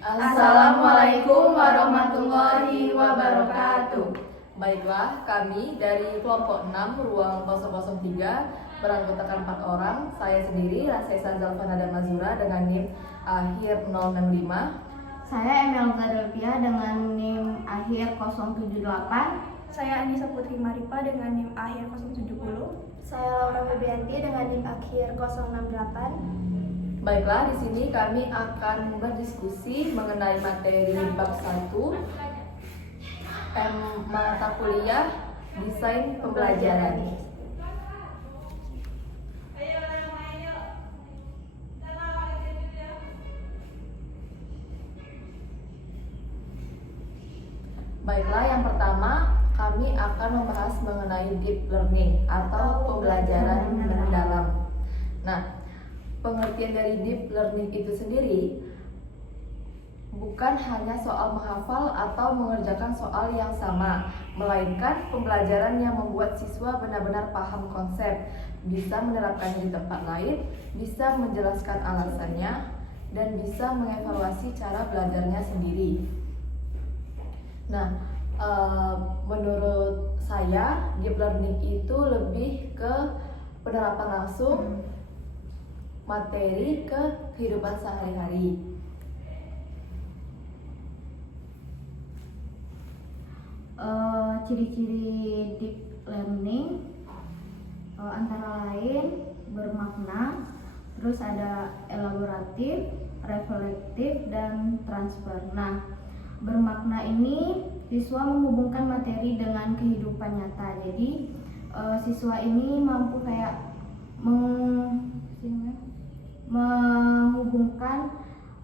Assalamualaikum warahmatullahi wabarakatuh. Baiklah, kami dari kelompok 6 ruang 003 beranggotakan 4 orang. Saya sendiri, Rasesa Zalfanada Mazura dengan NIM akhir 065. Saya Emel Zadelpia dengan NIM akhir 078. Saya Anissa Putri Maripa dengan NIM akhir 070. Saya Laura Febrianti dengan NIM akhir 068. Baiklah, di sini kami akan berdiskusi mengenai materi bab 1 mata kuliah desain pembelajaran. Baiklah, yang pertama kami akan membahas mengenai deep learning atau pembelajaran mendalam. Nah, pengertian dari deep learning itu sendiri bukan hanya soal menghafal atau mengerjakan soal yang sama, melainkan pembelajaran yang membuat siswa benar-benar paham konsep, bisa menerapkannya di tempat lain, bisa menjelaskan alasannya, dan bisa mengevaluasi cara belajarnya sendiri. Nah, menurut saya deep learning itu lebih ke penerapan langsung materi ke kehidupan sehari-hari. Ciri-ciri deep learning antara lain bermakna, terus ada elaboratif, reflektif, dan transfer. Nah, bermakna ini siswa menghubungkan materi dengan kehidupan nyata. Jadi siswa ini mampu kayak menghubungkan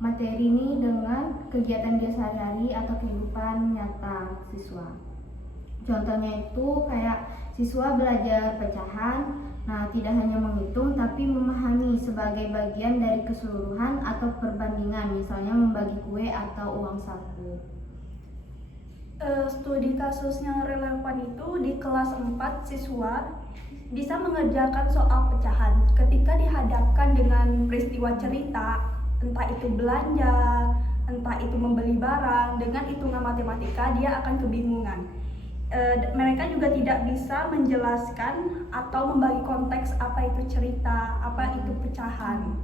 materi ini dengan kegiatan dia sehari-hari atau kehidupan nyata siswa. Contohnya itu kayak siswa belajar pecahan. Nah, tidak hanya menghitung tapi memahami sebagai bagian dari keseluruhan atau perbandingan, misalnya membagi kue atau uang saku. Studi kasus yang relevan itu di kelas 4 siswa bisa mengerjakan soal pecahan ketika dihadapkan dengan peristiwa cerita, entah itu belanja, entah itu membeli barang, dengan hitungan matematika dia akan kebingungan. Mereka juga tidak bisa menjelaskan atau membagi konteks apa itu cerita, apa itu pecahan.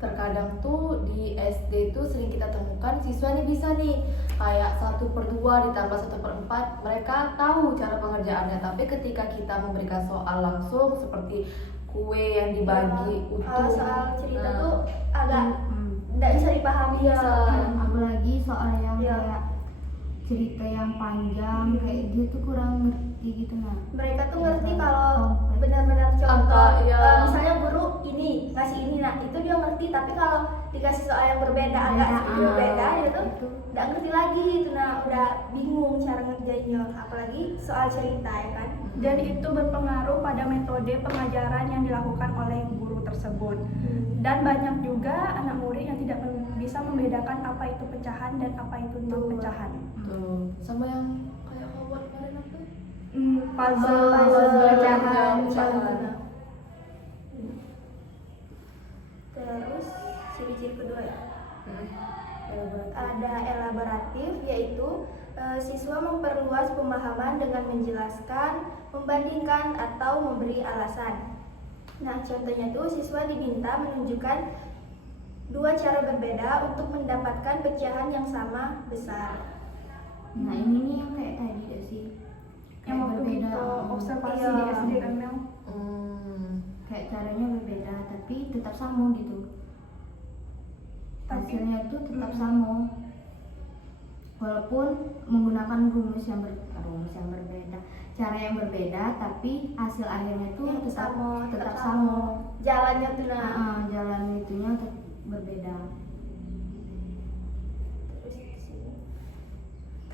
Terkadang tuh di SD tuh sering kita temukan siswa nih bisa nih kayak 1/2 ditambah 1/4, mereka tahu cara pengerjaannya, tapi ketika kita memberikan soal langsung seperti kue yang dibagi utuh, Soal cerita tuh agak tidak bisa dipahami. Apalagi soal yang Iya. kayak cerita yang panjang kayak dia tuh kurang ngerti gitu. Nah, Mereka tuh ngerti kalau benar-benar contoh. Angka, iya. Misalnya guru ini ngasih ini, nah itu dia ngerti. Tapi kalau dikasih soal yang berbeda, agak sedikit Iya. berbeda, dia tuh nggak ngerti lagi gitu. Nah, udah bingung cara ngerjainnya. Apalagi soal cerita ya kan. Dan itu berpengaruh pada metode pengajaran yang dilakukan oleh guru tersebut. Dan banyak juga anak murid yang tidak bisa membedakan apa itu pecahan dan apa itu non pecahan. tuh sama yang kayak kamu buat kemarin apa? Puzzle pecahan. pecahan. Terus ciri-ciri kedua ya. Ada elaboratif, yaitu siswa memperluas pemahaman dengan menjelaskan, membandingkan, atau memberi alasan. Nah, contohnya tuh siswa diminta menunjukkan dua cara berbeda untuk mendapatkan pecahan yang sama besar. nah ini nih yang kayak tadi deh sih. Yang waktu kita observasi di SD kan Mel. Kayak caranya berbeda tapi tetap sama gitu. Hasilnya itu tetap sama. Walaupun menggunakan rumus yang berbeda, cara yang berbeda, tapi hasil akhirnya itu Yang tetap sama. Jalannya tuh Jalan itunya tetap berbeda.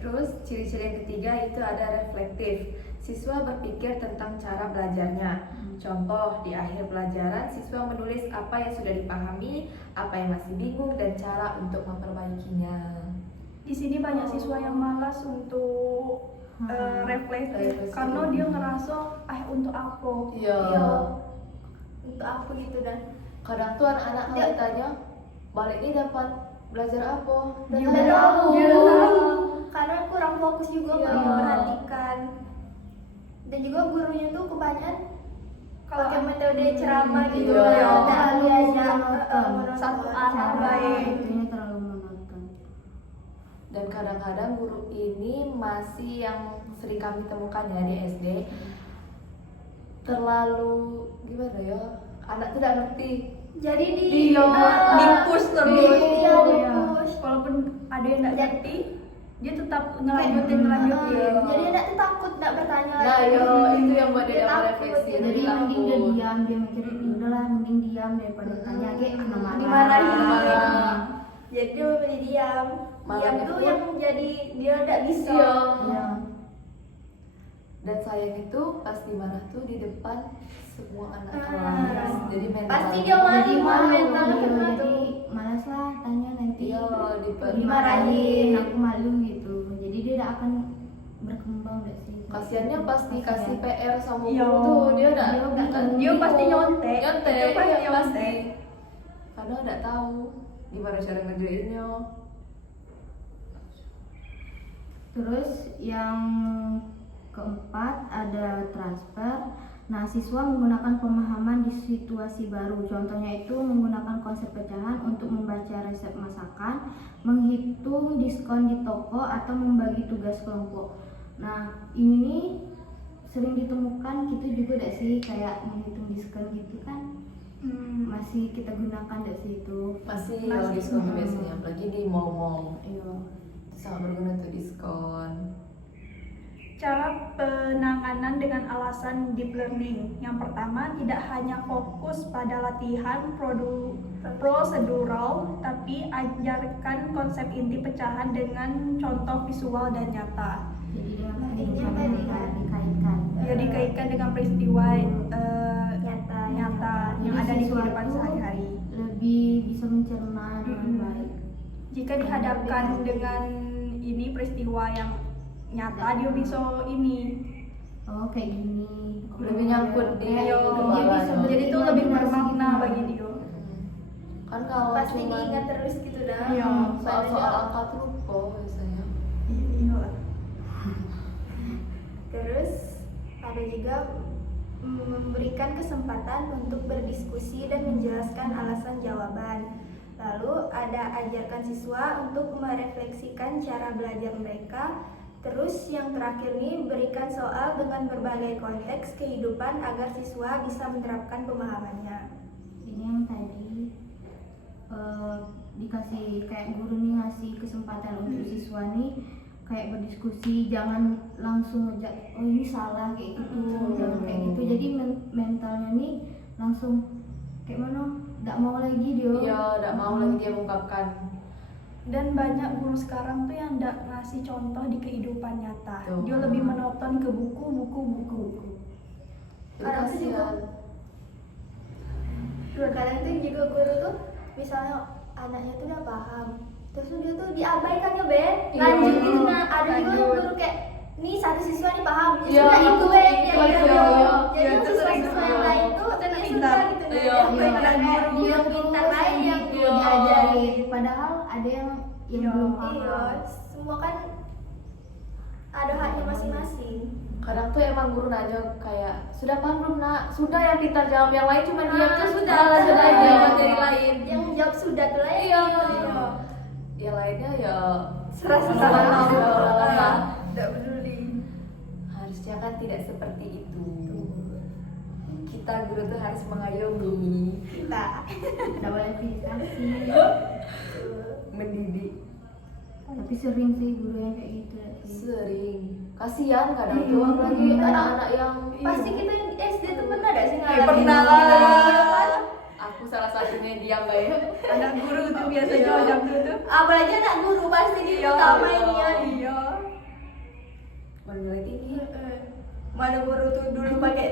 Terus ciri-ciri yang ketiga itu ada reflektif. Siswa berpikir tentang cara belajarnya. Contoh, di akhir pelajaran siswa menulis apa yang sudah dipahami, apa yang masih bingung, dan cara untuk memperbaikinya. Di sini banyak siswa yang malas untuk reflektif karena dia ngerasa untuk apa? Iya. Untuk aku gitu. Dan Kadang tuh anak-anak kalau ditanya balik ini dapat belajar apa? Dia nggak udah tahu. tahu. Dia udah tahu. Karena kurang fokus juga Iya. memperhatikan. Dan juga gurunya tuh kebanyakan Kalau pakai metode ceramah gitu Iya. ya, Terlalu dan diajak monoton. Satu arah Cara baik. Itunya terlalu monoton. Dan kadang-kadang guru ini masih yang sering kami temukan ya di SD, terlalu gimana ya, anak tidak ngerti. Jadi Iya. Di-push terus. Iya, Iya. di-push. Walaupun ada yang nggak ngerti, dia tetap Kayak, ngelanjutin. Jadi anak tuh takut nggak bertanya Nah, lagi. yo itu yang buat dia Dia dapat takut, refleksi. jadi Jadi takut. mending dia diam, dia mikir udahlah mending diam daripada tanya kayak marah. Dimarahin. Marah. Jadi dia memilih diam. Malah Diam dia tuh pun- yang jadi dia nggak bisa. Iya. Iya. Dan sayang itu pas dimarah tuh di depan semua anak Ah. kelas. Jadi mental. Pasti dia malah Jadi dimarahin, malu, mental iya, kena jadi tuh. malas lah tanya nanti Iya, dimarahin, aku malu gitu. Jadi dia tidak akan berkembang gak sih? Kasiannya pas dikasih Kasian. PR sama Iya. guru tuh dia udah Dia bukan. Dia pasti nyontek. Nyontek, Itu pasti iya, pasti. nyontek. Karena udah tahu gimana cara ngerjainnya. Terus yang keempat ada transfer. Nah, siswa menggunakan pemahaman di situasi baru. Contohnya itu menggunakan konsep pecahan untuk membaca resep masakan, menghitung diskon di toko, atau membagi tugas kelompok. Nah, ini nih sering ditemukan kita juga gak sih kayak menghitung diskon gitu kan? Masih kita gunakan gak sih itu? Masih Masih. kalau diskon tuh biasanya, apalagi di mall-mall. Iya. Itu sangat berguna tuh diskon. Cara penanganan dengan alasan deep learning. Yang pertama, tidak hanya fokus pada latihan prosedural, tapi ajarkan konsep inti pecahan dengan contoh visual dan nyata. Jadi dia Intinya tadi kan. dikaitkan. Ya, dikaitkan dengan peristiwa Nyata. nyata yang Jadi ada di siswa kehidupan tuh sehari-hari. lebih bisa mencerna dengan Mm-mm. baik. Jika dihadapkan dengan ini peristiwa yang nyata, dia bisa ini. Oh kayak gini. Lebih nyangkut di Iya, kepala. dia bisa jadi itu lebih bermakna gitu. bagi dia. Kan kalau Pasti cuma diingat terus gitu dah. Iya. soal-soal angka tuh lupa biasanya. Iya. Terus ada juga memberikan kesempatan untuk berdiskusi dan menjelaskan alasan jawaban. Lalu ada ajarkan siswa untuk merefleksikan cara belajar mereka. Terus yang terakhir nih berikan soal dengan berbagai konteks kehidupan agar siswa bisa menerapkan pemahamannya. Ini yang tadi dikasih kayak guru nih ngasih kesempatan untuk siswa nih kayak berdiskusi, jangan langsung ngejak oh ini salah kayak gitu, jangan kayak gitu. Jadi mentalnya nih langsung kayak mana nggak mau lagi dia. Iya, udah mau lagi dia mengungkapkan. Dan banyak guru sekarang tuh yang nggak ngasih contoh di kehidupan nyata. Tuh. Dia lebih menonton ke buku. Itu Kadang tuh juga kasihan. kadang tuh juga guru tuh misalnya anaknya tuh udah paham, terus tuh dia tuh diabaikan ya Ben, Iya. lanjut gitu. Nah ada juga Lanjut. guru kayak nih satu siswa nih paham, ya Iya, sudah itu Ben, itu ya aja, gitu. iya. Jadi Iya, yang itu siswa sering siswa yang tuh. lain tuh Pasti ya anak sudah pintar. gitu. Iya. Iya, Ada dia guru yang pintar lain yang Iya. diajarin, padahal ada yang Iya. belum paham. iya semua kan ada haknya masing-masing. Kadang tuh emang guru nanya kayak sudah paham belum nak? Sudah, yang pintar jawab, yang lain cuma diam tuh sudah sudah. aja materi lain. Yang jawab sudah tuh lain. Iya. Iya. Yang lainnya ya Serasa salah. Nggak peduli. Harusnya kan tidak seperti itu. Kita guru tuh harus mengayomi, Kita. Nggak boleh kritisasi. mendidik. Tapi sering sih guru yang kayak gitu ya sih. Sering. Kasihan kadang Iya. tuh apalagi anak-anak yang Pasti kita yang SD tuh pernah gak sih Ya, ngalamin pernah gitu? Iya lah. kan? aku salah satunya dia kayak Anak guru tuh biasanya Iya. macam itu tuh. Apalagi anak guru pasti di utama ini ya. Iya. menilai tinggi. Mana guru tuh dulu pakai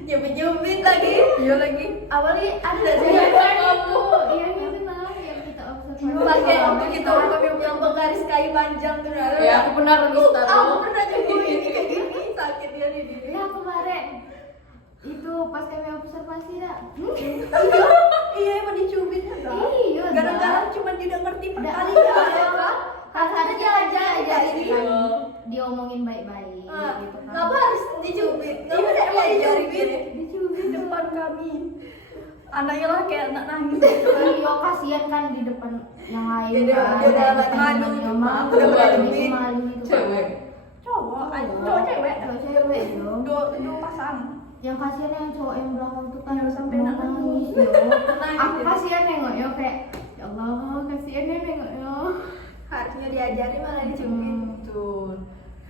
nyubit-nyubit lagi. Iya lagi. Awalnya ada gak sih Iya, yang itu iya benar yang kita observasi. pakai Waktu kita yang bergaris kayu panjang tuh. Ya, aku pernah register. Aku pernah juga ini kayak gini sakit dia di sini. Ya kemarin itu pas kami observasi dah. Iya emang dicubit ya. Iya udah ngerti Udah. perkalian. Kan harusnya diajarin Iya. kan, diomongin baik-baik Ah, gitu kan. Ngapa harus dicubit? Iya, Ngapa udah diajarin? dicubit di depan kami. Anaknya lah kayak anak nangis. Yo kasihan kan di depan yang lain Dia kan. udah Kayak amat malu, temen-temennya malu, udah lebih maluin malu gitu kan. Cewek. Cowok cewek. Cowok cewek yo. Dua pasang. Yang kasihan yang cowok yang belakang tuh kan Yang sampai nangis yo. Nangis. Aku kasihan nengok yo kayak ya Allah kasihan ya nengok yo. Harusnya diajarin malah dicubit. Betul.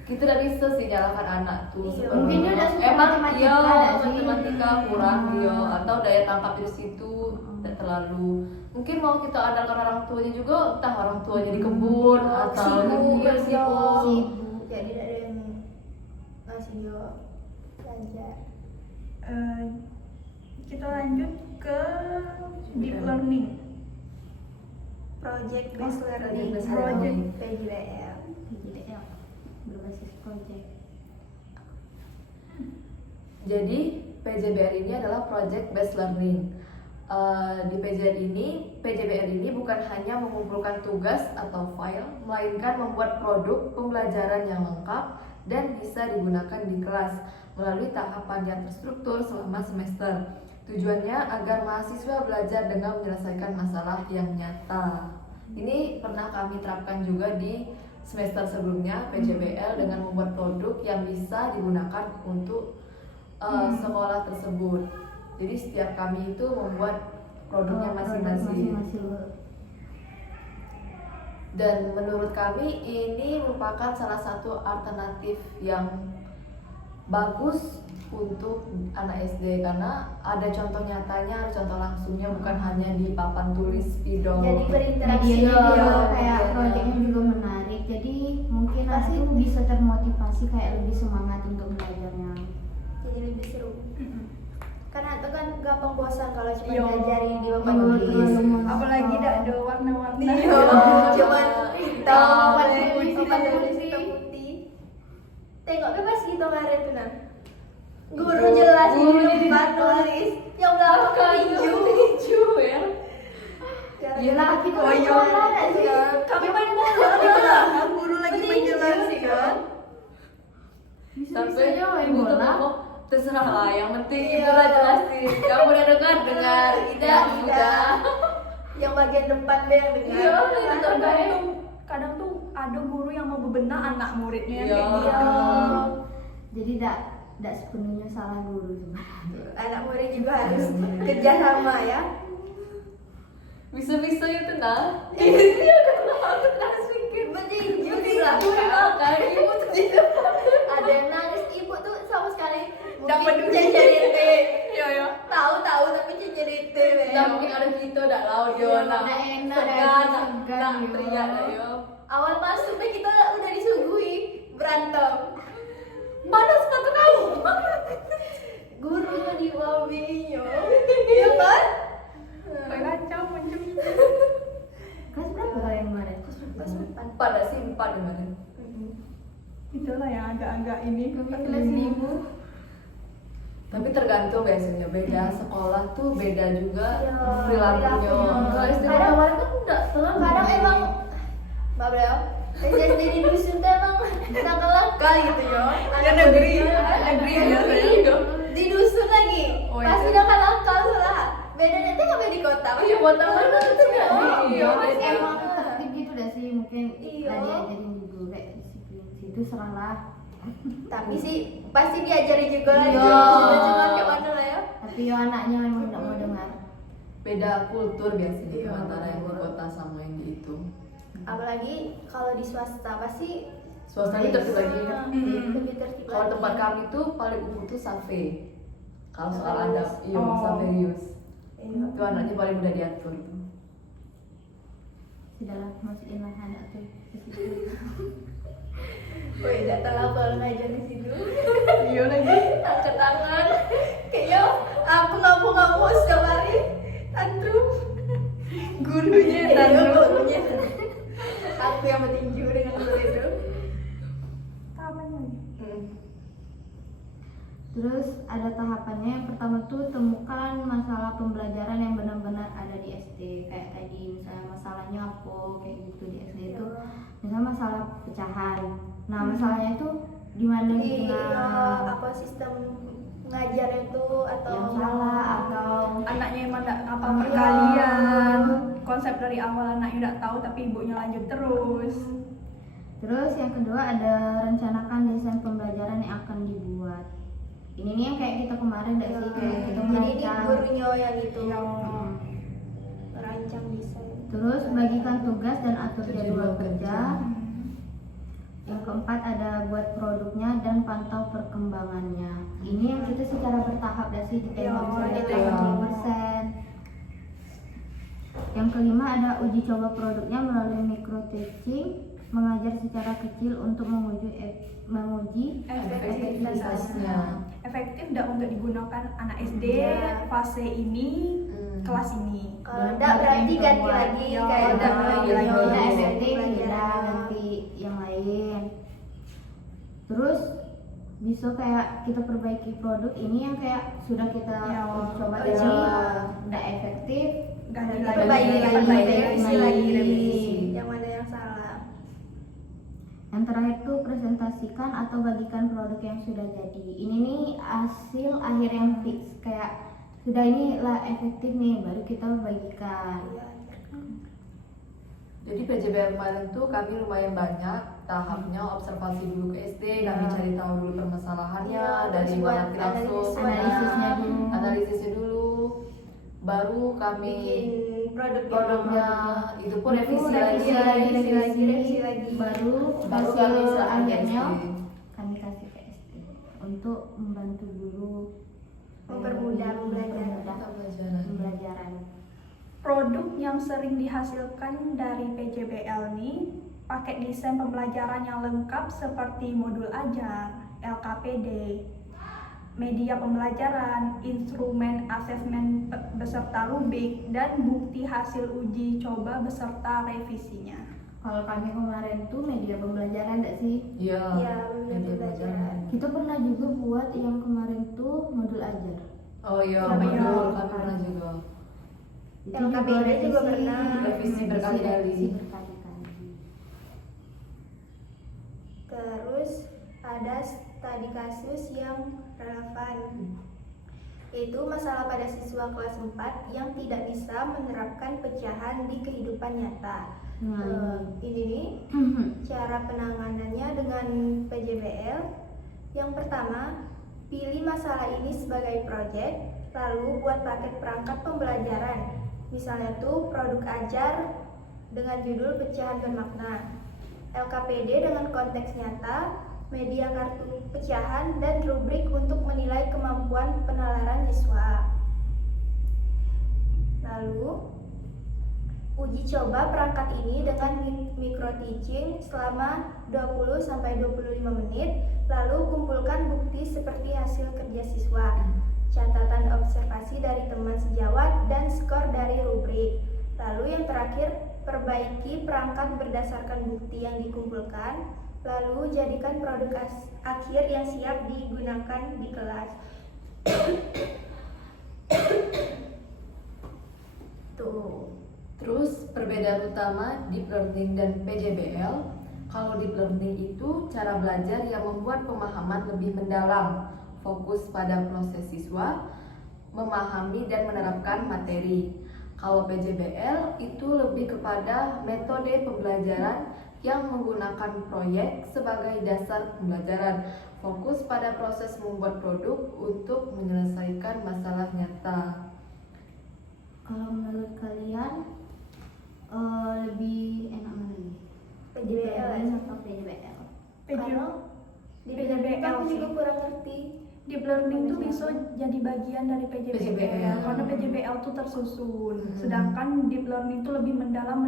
Kita tidak bisa sih nyalakan anak tuh. Iya. sebenarnya. Mungkin dia udah suka emang matematika iya ada sih. matematika kurang dia atau daya tangkap di situ tidak terlalu. Mungkin mau kita andalkan orang tuanya juga, entah orang tuanya di kebun atau Sibuk, iya, sibuk. Sibuk. Jadi tidak ada yang ngasih yo belajar. Kita lanjut ke deep learning. Project based learning. based learning. PJBL. Jadi ya berbasis project. Jadi PJBR ini adalah project based learning. Di PJBR ini bukan hanya mengumpulkan tugas atau file, melainkan membuat produk pembelajaran yang lengkap dan bisa digunakan di kelas melalui tahapan yang terstruktur selama semester. Tujuannya agar mahasiswa belajar dengan menyelesaikan masalah yang nyata. Ini pernah kami terapkan juga di semester sebelumnya PJBL dengan membuat produk yang bisa digunakan untuk sekolah tersebut. Jadi setiap kami itu membuat produknya masing-masing. Dan menurut kami ini merupakan salah satu alternatif yang bagus untuk anak SD karena ada contoh nyatanya, ada contoh langsungnya, bukan hanya di papan tulis spidol. Jadi berinteraksi Medianya juga yo. kayak Medianya. proyeknya juga menarik, jadi mungkin Pasti- aku bisa termotivasi kayak lebih semangat untuk belajarnya. Jadi lebih seru. Karena itu kan gampang bosan kalau cuma Yo. diajarin di papan Yo, tulis. yo. Apalagi tidak ada warna-warna. Iya, cuman hitam, Papan papan tulis papan hitam tulis putih. hitam putih. Tengok bebas gitu kemarin tuh nah. Guru jelas di depan tulis, yang belakang hijau. ya. Iya lah, kita Oh, iya. sekolah nggak sih? Kami main bola di belakang, guru lagi menjelaskan. Bisa Sampai aja main ibu tuh bola. ngomong, terserah lah, yang penting Iya. ibu lah jelasin. Kamu udah dengar dengar, tidak udah. Yang bagian depan deh yang dengar. Iya, itu terbaik. Kadang tuh ada guru yang mau bebenah anak muridnya yang Iya. kayak gitu. Iya. Jadi tidak sepenuhnya salah guru sebenarnya. Anak murid juga harus kerja sama ya. Bisa-bisa itu nah. Iya, Aku harus pikir. Bertinju di Ibu belakang. makan, ibu tuh di depan. Ada yang nangis, ibu tuh sama sekali Nggak mungkin peduli. cecerite. Iya ya. Tahu tapi cecerite. Nah, mungkin ada gitu, dak lau Iya, dia nak nggak enak, segan, dah, nak segan, yo. teriak dah yo. Awal masuknya kita udah disuguhi berantem. Mana sepatu kamu? Gurunya di mobilnya. Iya kan? Kacau macam itu. Kelas berapa kalian kemarin? Pas depan. Pada sih 4 kemarin. Itulah yang agak-agak ini. Kelas 5. Tapi tergantung biasanya beda sekolah tuh beda juga Iya, perilakunya. perilakunya. Kalau SD Kadang- kemarin kan enggak terlalu. Kadang emang Mbak Bel, SD di dusun tuh emang nakal-nakal gitu ya. Ya negeri ya Iya. Di dusun lagi. Oh, Pasti itu. nakal-nakal lah. Bedanya tuh sampai di kota. Iya, kota mana tuh ya? Iya, Mas beda. emang tertib gitu dah sih, mungkin Iya. tadi ajarin juga kayak disiplin situ serahlah. Tapi sih pasti diajari juga lah. Iya. Cuma kayak mana lah ya. Tapi yo anaknya memang tidak mau dengar. Beda kultur biasanya Iya. antara yang di kota sama yang di itu. Apalagi kalau di swasta pasti Suasananya tertib lagi. lebih tertib Kalau lagi. tempat kami tuh paling umum tuh Safe. Kalau soal Saverius. adab, iya, Oh. Saverius. Iya. Itu anaknya paling mudah diatur itu. Sudahlah, masukin lah anak tuh ke situ. Woi, tidak tahu kalau ngajar di situ. Iya lagi. Angkat tangan. Kayaknya aku ngamuk-ngamuk setiap hari. Tantrum. Gurunya Iya, tantrum. gurunya. Aku yang bertinju dengan guru itu. Taman lagi. Terus ada tahapannya. Yang pertama tuh temukan masalah pembelajaran yang benar-benar ada di SD. Kayak tadi misalnya masalahnya apa kayak gitu di SD itu, misalnya masalah pecahan. Nah masalahnya itu di mana Di gitu. Nah, apa sistem ngajarnya itu atau yang salah atau Anaknya emang nggak apa Iya. perkalian, konsep dari awal anaknya udah tahu tapi ibunya lanjut terus. Terus yang kedua ada rencanakan desain pembelajaran yang akan dibuat. Ini nih yang kayak kita kemarin nggak sih, kayak kita jadi ini merancang. gurunya yang itu Hmm. merancang desain. Terus bagikan tugas dan atur Jadwal jadwal kerja. kerja. Yang keempat ada buat produknya dan pantau perkembangannya. Ini yang kita secara bertahap dah sih, kita Iya, misalnya iya. 50%. Yang kelima ada uji coba produknya melalui micro teaching, mengajar secara kecil untuk menguji Efektivitasnya. Efektif tidak untuk digunakan anak SD Iya. fase ini, kelas ini. Kalau enggak berarti ganti lagi Ya, kayak udah lagi lagi. Tidak efektif, pelajaran. tidak ganti yang lain. Terus bisa kayak kita perbaiki produk ini yang kayak sudah kita Ya, uji coba uji. tadi tidak efektif, Ganti Ganti lagi, perbaiki lagi, revisi lagi. revisi. Yang mana yang salah? Yang terakhir tuh presentasikan atau bagikan produk yang sudah jadi. Ini nih hasil akhir yang fix, kayak sudah ini lah efektif nih, baru kita bagikan. Iya. Jadi PJBL kemarin tuh kami lumayan banyak tahapnya, observasi dulu ke SD, kami cari tahu dulu permasalahannya, Iya, dari terus mana buat langsung Analisisnya dulu. analisisnya dulu, baru kami Bikin produknya, itu pun revisi revisi lagi, revisi lagi. Baru baru hasil kami serahkan ke akhirnya SD. kami kasih ke SD untuk membantu dulu Mempermudah mempermudah Pembelajaran. pembelajaran. Produk yang sering dihasilkan dari PJBL nih pakai desain pembelajaran yang lengkap seperti modul ajar, LKPD, media pembelajaran, instrumen asesmen beserta rubrik, dan bukti hasil uji coba beserta revisinya. Kalau kami kemarin tuh media pembelajaran enggak sih? Iya, Iya, media pembelajaran. Kita pernah juga buat yang kemarin tuh modul ajar. Oh iya, Iya. betul, kami pernah juga. Itu LKPD juga pernah. Revisi berkali-kali. Revisi berkali-kali. Terus ada studi kasus yang relevan, yaitu masalah pada siswa kelas 4 yang tidak bisa menerapkan pecahan di kehidupan nyata. Nah, Ini nih cara penanganannya dengan PJBL. Yang pertama, pilih masalah ini sebagai proyek, lalu buat paket perangkat pembelajaran. Misalnya tuh produk ajar dengan judul pecahan bermakna, LKPD dengan konteks nyata, media kartu pecahan, dan rubrik untuk menilai kemampuan penalaran siswa. Lalu uji coba perangkat ini dengan micro teaching selama 20-25 menit, lalu kumpulkan bukti seperti hasil kerja siswa, catatan observasi dari teman sejawat, dan skor dari rubrik. Lalu yang terakhir, perbaiki perangkat berdasarkan bukti yang dikumpulkan, lalu jadikan produk akhir yang siap digunakan di kelas. Tuh. Terus perbedaan utama deep learning dan PJBL. Kalau deep learning itu cara belajar yang membuat pemahaman lebih mendalam, fokus pada proses siswa, memahami dan menerapkan materi. Kalau PJBL itu lebih kepada metode pembelajaran yang menggunakan proyek sebagai dasar pembelajaran, fokus pada proses membuat produk untuk menyelesaikan masalah nyata. kalau menurut kalian lebih enak mana nih? PJBL atau PJBL? Karena di PJBL aku juga kurang ngerti. Deep learning itu bisa jadi bagian dari PJBL, PJBL. karena PJBL itu tersusun. Hmm. Sedangkan deep learning itu lebih mendalam.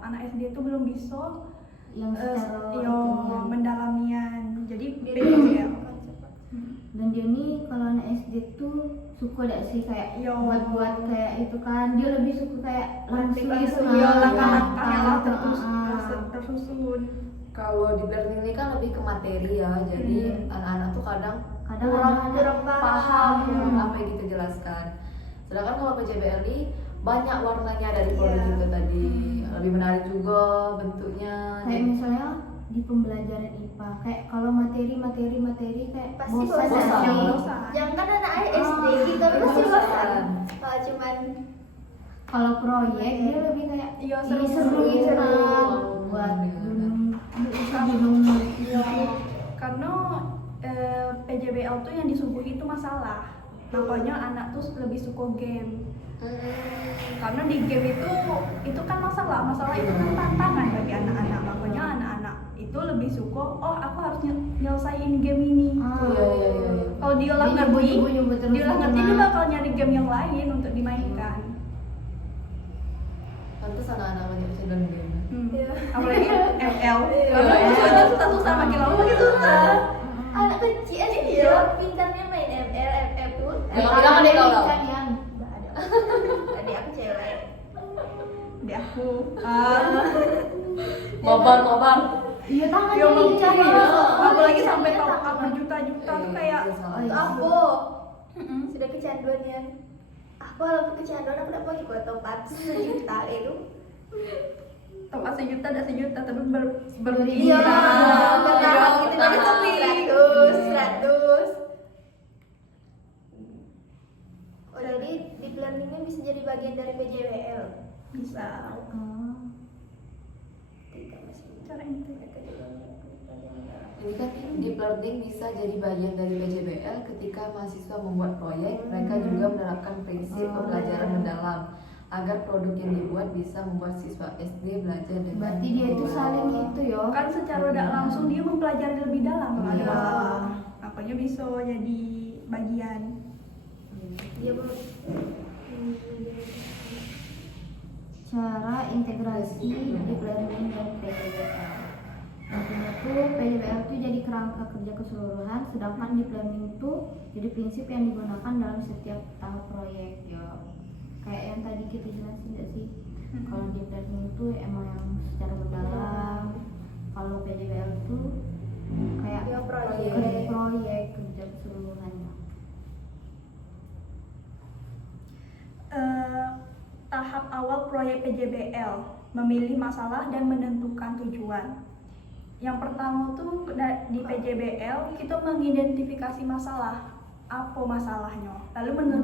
Anak SD itu belum bisa Yang secara yo itunya. mendalamian. Jadi Dia PJBL. Dan dia nih kalau anak SD tuh suka gak sih kayak Yo. buat kayak itu kan, dia lebih suka kayak langsung Langsung, gitu Yo, kan, langkah-langkahnya lah langkah. tersusun. Kalau deep learning ini kan lebih ke materi ya, jadi anak-anak tuh kadang Kadang kurang anak-anak paham paham. apa yang kita jelaskan. Sedangkan kalau PJBLI banyak warnanya dari produk Iya. itu tadi, lebih menarik juga bentuknya. Kayak misalnya di pembelajaran IPA, kayak kalau materi kayak Pasti bosan bosan. nggak sih? Bosan. Jangan kan anak SD kita Iya, pasti bosan. bosan. Kalau cuman Kalau proyek dia lebih kayak Iya, ini seru. senang buat gunung Karena PJBL tuh yang disuguhi itu masalah. Makanya anak tuh lebih suka game. Karena di game itu kan masalah itu kan tantangan bagi anak-anak. Makanya anak-anak itu lebih suka, oh aku harus nyelesain game ini. Iya. Kalau dia lah Dia ngerti, nyebut-nyebut terus dia lah di ngerti rumah. dia bakal nyari game yang lain untuk dimainkan. Pantes anak-anak banyak bisa dalam game. Iya. Apalagi ML. Iya. Karena musuhnya susah makin lama makin susah. anak kecil aja dia pintarnya main ML, FF tuh. Jangan bilang adek kau lah. Kalian. Nggak ada. Adik aku cewek. Di aku. Mabar. Iya tangan Yo, ini iya. cara. Apalagi sampai top up berjuta-juta tuh kayak Untuk aku sudah kecanduan ya. Aku kalau kecanduan aku dapat pakai kuota 4 juta itu. top up sejuta ada sejuta tapi Iya, bertahun gitu jadi tapi 100. Oh jadi deep learningnya bisa jadi bagian dari PJWL. bisa Tidak masih cara itu. mereka juga mendalam. Ini kan deep learning bisa jadi bagian dari PJBL ketika mahasiswa membuat proyek, mereka juga menerapkan prinsip pembelajaran mendalam agar produk yang dibuat bisa membuat siswa SD belajar dengan Berarti dia itu saling itu yo. Kan secara tidak langsung dia mempelajari lebih dalam kalau ada Iya. masalah. Makanya bisa jadi bagian. Dia belum Cara integrasi deep learning dan PJBL. Intinya tuh PJBL itu jadi kerangka kerja keseluruhan, sedangkan deep learning itu jadi prinsip yang digunakan dalam setiap tahap proyek. Ya, kayak yang tadi kita jelasin nggak sih? Kalau deep learning itu emang yang secara mendalam, kalau PJBL itu kayak dia proyek. proyek kerja keseluruhannya. Tahap awal proyek PJBL, memilih masalah dan menentukan tujuan. Yang pertama tuh di PJBL kita mengidentifikasi masalah, apa masalahnya, lalu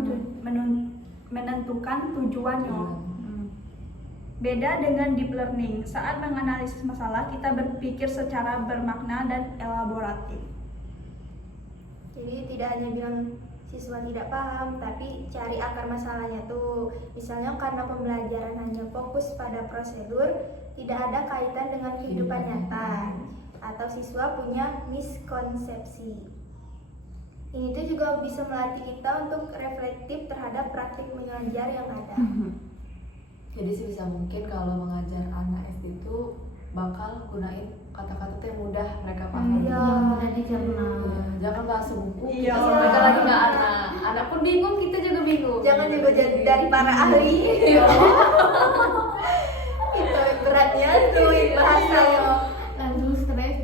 menentukan tujuannya. Beda dengan deep learning, saat menganalisis masalah kita berpikir secara bermakna dan elaboratif. Jadi tidak hanya bilang siswa tidak paham, tapi cari akar masalahnya tuh. Misalnya karena pembelajaran hanya fokus pada prosedur, tidak ada kaitan dengan kehidupan nyata, atau siswa punya miskonsepsi. Ini tuh juga bisa melatih kita untuk reflektif terhadap praktik mengajar yang ada. Jadi sebisa mungkin kalau mengajar anak SD itu bakal gunain kata-kata yang mudah mereka pahami. Iya. Yang mudah dicerna. Jangan bahas buku, Iya. kita mereka lagi nggak anak. Anak pun bingung, kita juga bingung. Jangan juga jadi dari para ahli. Itu beratnya tuh bahasanya. Langsung stres.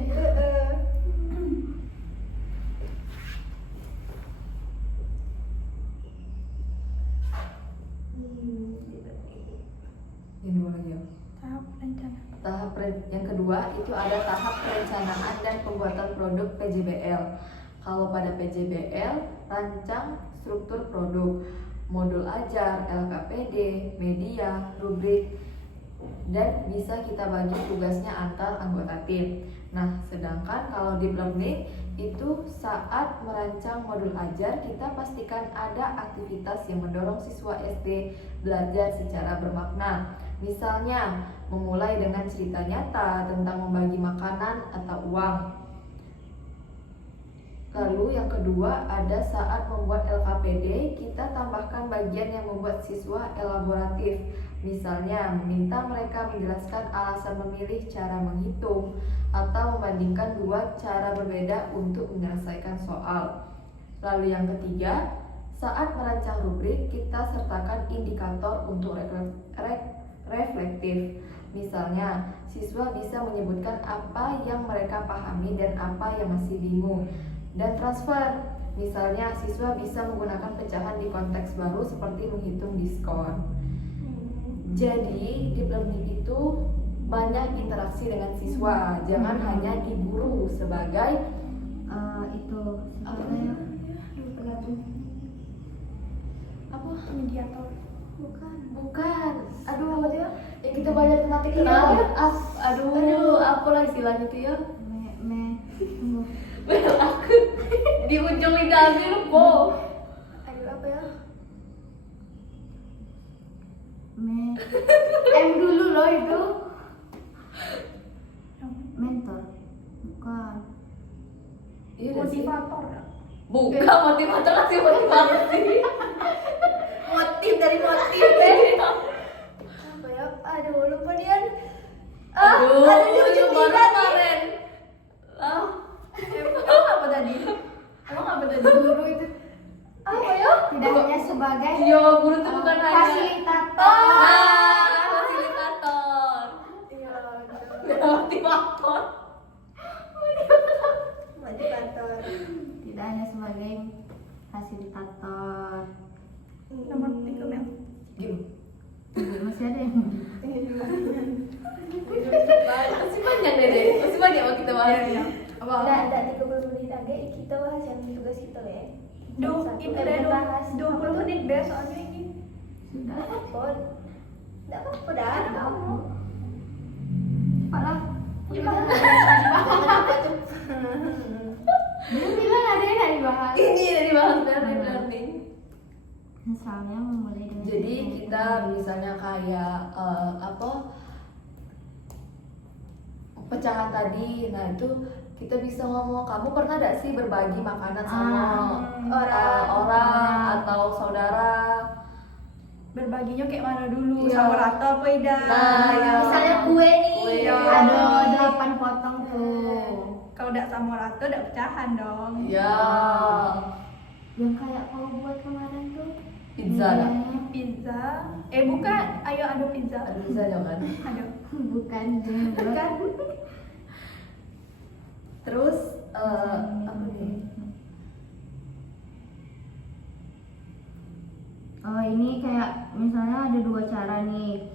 Ini dulu lagi ya. Tahap rencana. Yang kedua itu ada tahap perencanaan dan pembuatan produk PJBL. Kalau pada PJBL, rancang struktur produk, modul ajar, LKPD, media, rubrik, dan bisa kita bagi tugasnya antar anggota tim. Nah, sedangkan kalau deep learning itu saat merancang modul ajar, kita pastikan ada aktivitas yang mendorong siswa SD belajar secara bermakna. Misalnya, memulai dengan cerita nyata tentang membagi makanan atau uang. Lalu yang kedua ada saat membuat LKPD, kita tambahkan bagian yang membuat siswa elaboratif. Misalnya, meminta mereka menjelaskan alasan memilih cara menghitung atau membandingkan dua cara berbeda untuk menyelesaikan soal. Lalu yang ketiga, saat merancang rubrik, kita sertakan indikator untuk reflektif. Misalnya, siswa bisa menyebutkan apa yang mereka pahami dan apa yang masih bingung. Dan transfer, Misalnya siswa bisa menggunakan pecahan di konteks baru seperti menghitung diskon. Jadi deep learning itu banyak interaksi dengan siswa, jangan hanya di guru sebagai Itu apa? sebagai Apa? Mediator. Bukan. Aduh, apa tuh ya? Yang kita belajar tentang Iya. kenal. Aduh, apa lah istilahnya tuh ya? Belum aku di ujung lidah aku lupa. Aduh, apa ya? M dulu loh itu. Mentor. Bukan. Iya nggak sih? Motivator. Bukan motivator, kasih motivasi. Motif dari motif. Apa ya? Aduh, lupa dia. Aduh, di itu ujung baru lidah nih. kemarin. Emang apa tadi? Emang apa tadi? Guru itu Apa ya? tidak hanya sebagai Iya, guru tuh bukan hanya fasilitator. Nah, fasilitator. Iya, Motivator. motivator. Tidak hanya sebagai fasilitator. Nomor 3 Mel. Gim. Masih ada yang Masih banyak deh. Masih banyak mau kita bahas. Iya. Apa? Ada 30 menit aja kita bahas yang tugas kita ya. Ini udah bahas 20 menit deh soalnya ini. sudah. apa? Enggak apa-apa dah. Cepatlah. Jangan cepat. Dia bilang ada yang nggak dibahas. Ini dari bahas dari learning. Misalnya memulai dengan Jadi kita misalnya kayak apa pecahan tadi, nah itu kita bisa ngomong, kamu pernah gak sih berbagi makanan sama orang atau saudara? Berbaginya kayak mana dulu? Iya. Sama rata apa tidak? Nah, ya. Misalnya kue nih. Kue. ada 8 potong tuh. Kalau tidak sama rata, tidak pecahan dong. Ya, Yang kayak kau buat kemarin tuh. pizza dah. Pizza. Bukan. Ayo adu pizza. Ada pizza jangan. Adu. Bukan jangan buat. Terus apa nih? Ini kayak misalnya ada 2 cara nih.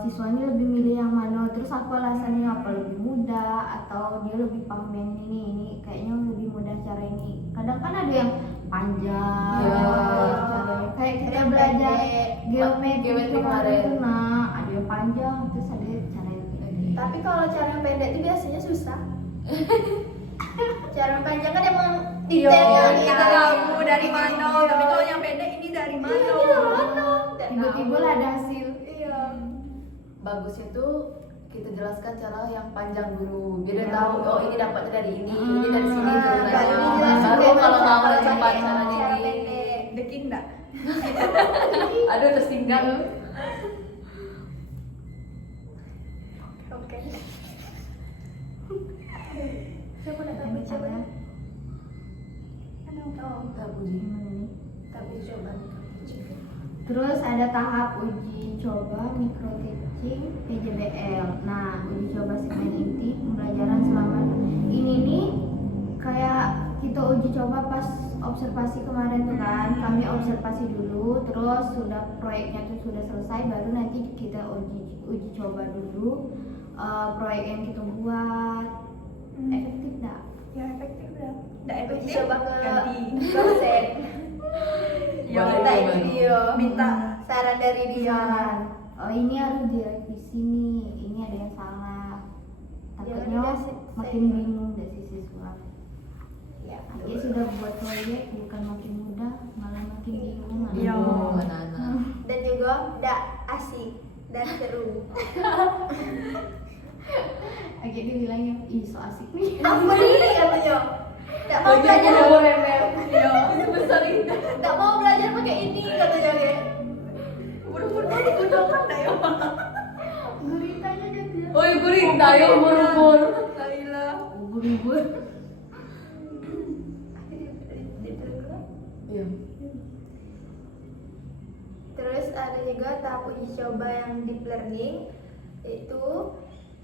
Siswa ini lebih milih yang mana, terus apa alasannya, apa lebih mudah atau dia lebih paham yang ini kayaknya lebih mudah cara ini. Kadang kan ada yang panjang, Iya. caranya. Kayak kita belajar Geometri kemarin kemarin. tuh, nah ada yang panjang terus ada cara yang pendek. Tapi kalau cara yang pendek itu biasanya susah. Cara yang panjang kan emang Iya, detailnya kita tahu dari mana. Tapi kalau yang pendek ini dari mana? Tiba-tiba lah ada hasil. Iya. Bagusnya tuh kita jelaskan cara yang panjang dulu, biar dia Ya. tahu oh ini dapatnya dari ini dari sini turunannya. Baru dijelasin Baru gimana kalau mau cara cepat pakai caranya cara ini. pendek. Dekin enggak? Aduh tersinggung. Oke. Siapa nak Yang tahu siapa? cara Oh, Tak puji. gimana nih? tapi coba. Terus ada tahap uji coba mikro teaching PJBL. Nah, uji coba segmen inti pembelajaran selama ini nih kayak kita uji coba pas observasi kemarin tuh kan. Kami observasi dulu, terus sudah proyeknya tuh sudah selesai, baru nanti kita uji coba dulu proyek yang kita buat. Efektif nggak? Ya efektif dah. Tidak Uji efektif. coba ke Ganti. dosen. Ya, Minta ini dia. minta Saran dari dia. Saran. Oh ini harus direvisi nih, ini ada yang salah. Takutnya Ya, udah, makin bingung deh si siswa. Ya. Dia sudah buat proyek bukan makin mudah, malah makin bingung. Iya. Aduh, anak-anak. Dan juga tidak asik dan seru. Oke dia bilangnya, ih so asik nih. Apa ini katanya? Tidak mau Lagi belajar. mau rebel. Iya. Sebesar itu. Tidak mau belajar pakai ini katanya kayak. Buru-buru digunakan dah ya. Guritanya dia bilang. Oh, guring tayo umur-umur. Laila. Ubur-ubur. Iya. Terus ada juga tahap uji coba yang deep learning, yaitu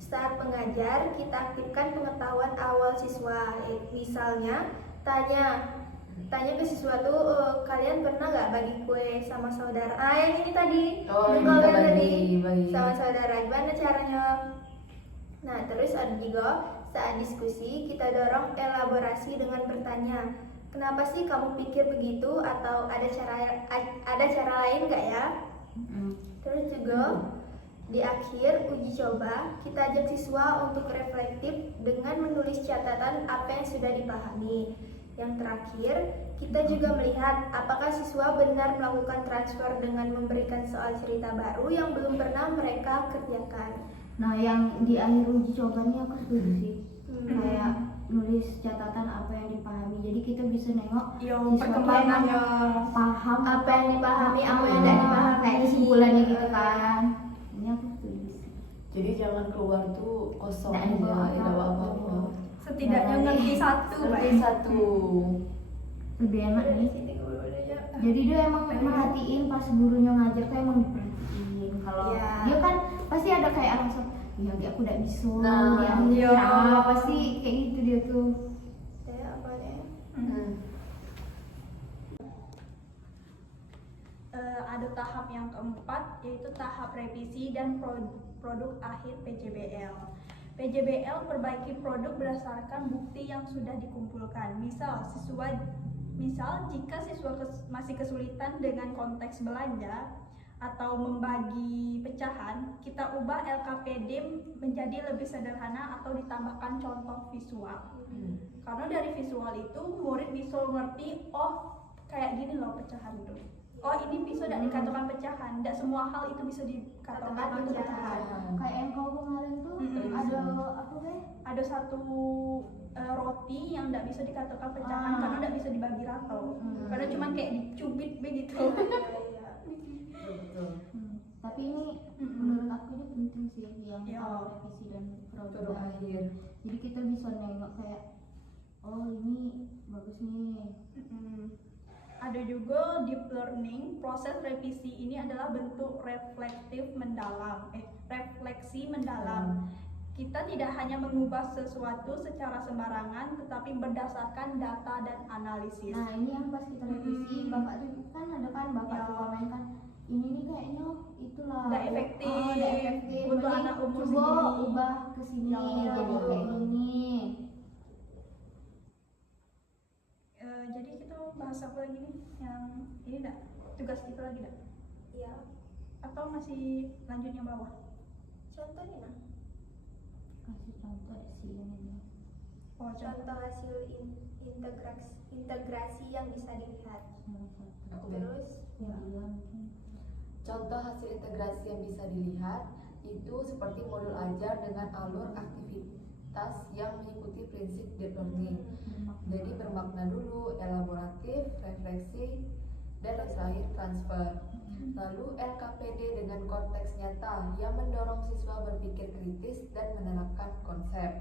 saat mengajar kita aktifkan pengetahuan awal siswa. Misalnya tanya ke siswa tuh, kalian pernah nggak bagi kue sama saudara? Yang ini tadi, Oh, yang minta kalian tadi bagi. sama saudara, gimana caranya? Nah, terus ada juga saat diskusi kita dorong elaborasi dengan bertanya, kenapa sih kamu pikir begitu? Atau ada cara lain nggak ya? Terus juga di akhir uji coba kita ajak siswa untuk reflektif dengan menulis catatan apa yang sudah dipahami. Yang terakhir, kita juga melihat apakah siswa benar melakukan transfer dengan memberikan soal cerita baru yang belum pernah mereka kerjakan. Nah, yang di akhir uji coba ini aku setuju sih. Kayak nulis catatan apa yang dipahami. Jadi kita bisa nengok Yo, siswa tuh perkembangannya. emang paham Apa yang dipahami, apa yang tidak dipahami. kayak kesimpulannya gitu kan. Ini aku setuju sih. Jadi jangan keluar tuh kosong Nggak aja, ada tidak apa-apa. apa-apa. Setidaknya ngerti satu, Ngerti Mbak. satu. Lebih enak nih. Jadi dia emang merhatiin pas gurunya ngajar tuh emang diperhatiin. Kalau Iya. dia kan pasti ada kayak alasan, ya dia aku tidak bisa, Nah, dia iya. pasti kayak gitu dia tuh. Ada tahap yang keempat, yaitu tahap revisi dan produk akhir PJBL. PJBL perbaiki produk berdasarkan bukti yang sudah dikumpulkan. Misal jika siswa masih kesulitan dengan konteks belanja atau membagi pecahan, kita ubah LKPD menjadi lebih sederhana atau ditambahkan contoh visual. Karena dari visual itu murid bisa ngerti, oh kayak gini loh pecahan itu. Oh ini bisa tidak dikatakan pecahan, tidak semua hal itu bisa dikatakan pecahan. Kayak yang kau kemarin tuh ada apa deh? Ada satu roti yang tidak bisa dikatakan pecahan karena tidak bisa dibagi rata. Karena cuma kayak dicubit begitu. Betul. Tapi ini menurut aku ini penting sih yang Iya. revisi dan produk Produk akhir. Jadi kita bisa nengok kayak, oh ini bagus nih. Ada juga deep learning. Proses revisi ini adalah bentuk refleksi mendalam. Kita tidak hanya mengubah sesuatu secara sembarangan, tetapi berdasarkan data dan analisis. Nah ini yang pas kita revisi, bapak tuh kan ada kan bapak Ya. tuh komen kan, ini nih kayaknya itulah Nggak efektif. nggak efektif. Untuk Mending anak umur coba segini. ubah ke sini Ya. jadi kayak gini. Jadi kita bahas apa lagi nih? Yang ini enggak? Tugas kita lagi enggak? Iya. Atau masih lanjut yang bawah? Contohnya, nah. Kasih contoh sih ini. Oh, Contoh hasil integrasi yang bisa dilihat. Aku Terus, Ya, mungkin. Contoh hasil integrasi yang bisa dilihat itu seperti modul ajar dengan alur aktivitas yang mengikuti prinsip deep learning. Jadi bermakna dulu, elaboratif, refleksi, dan terakhir transfer. Lalu LKPD dengan konteks nyata yang mendorong siswa berpikir kritis dan menerapkan konsep.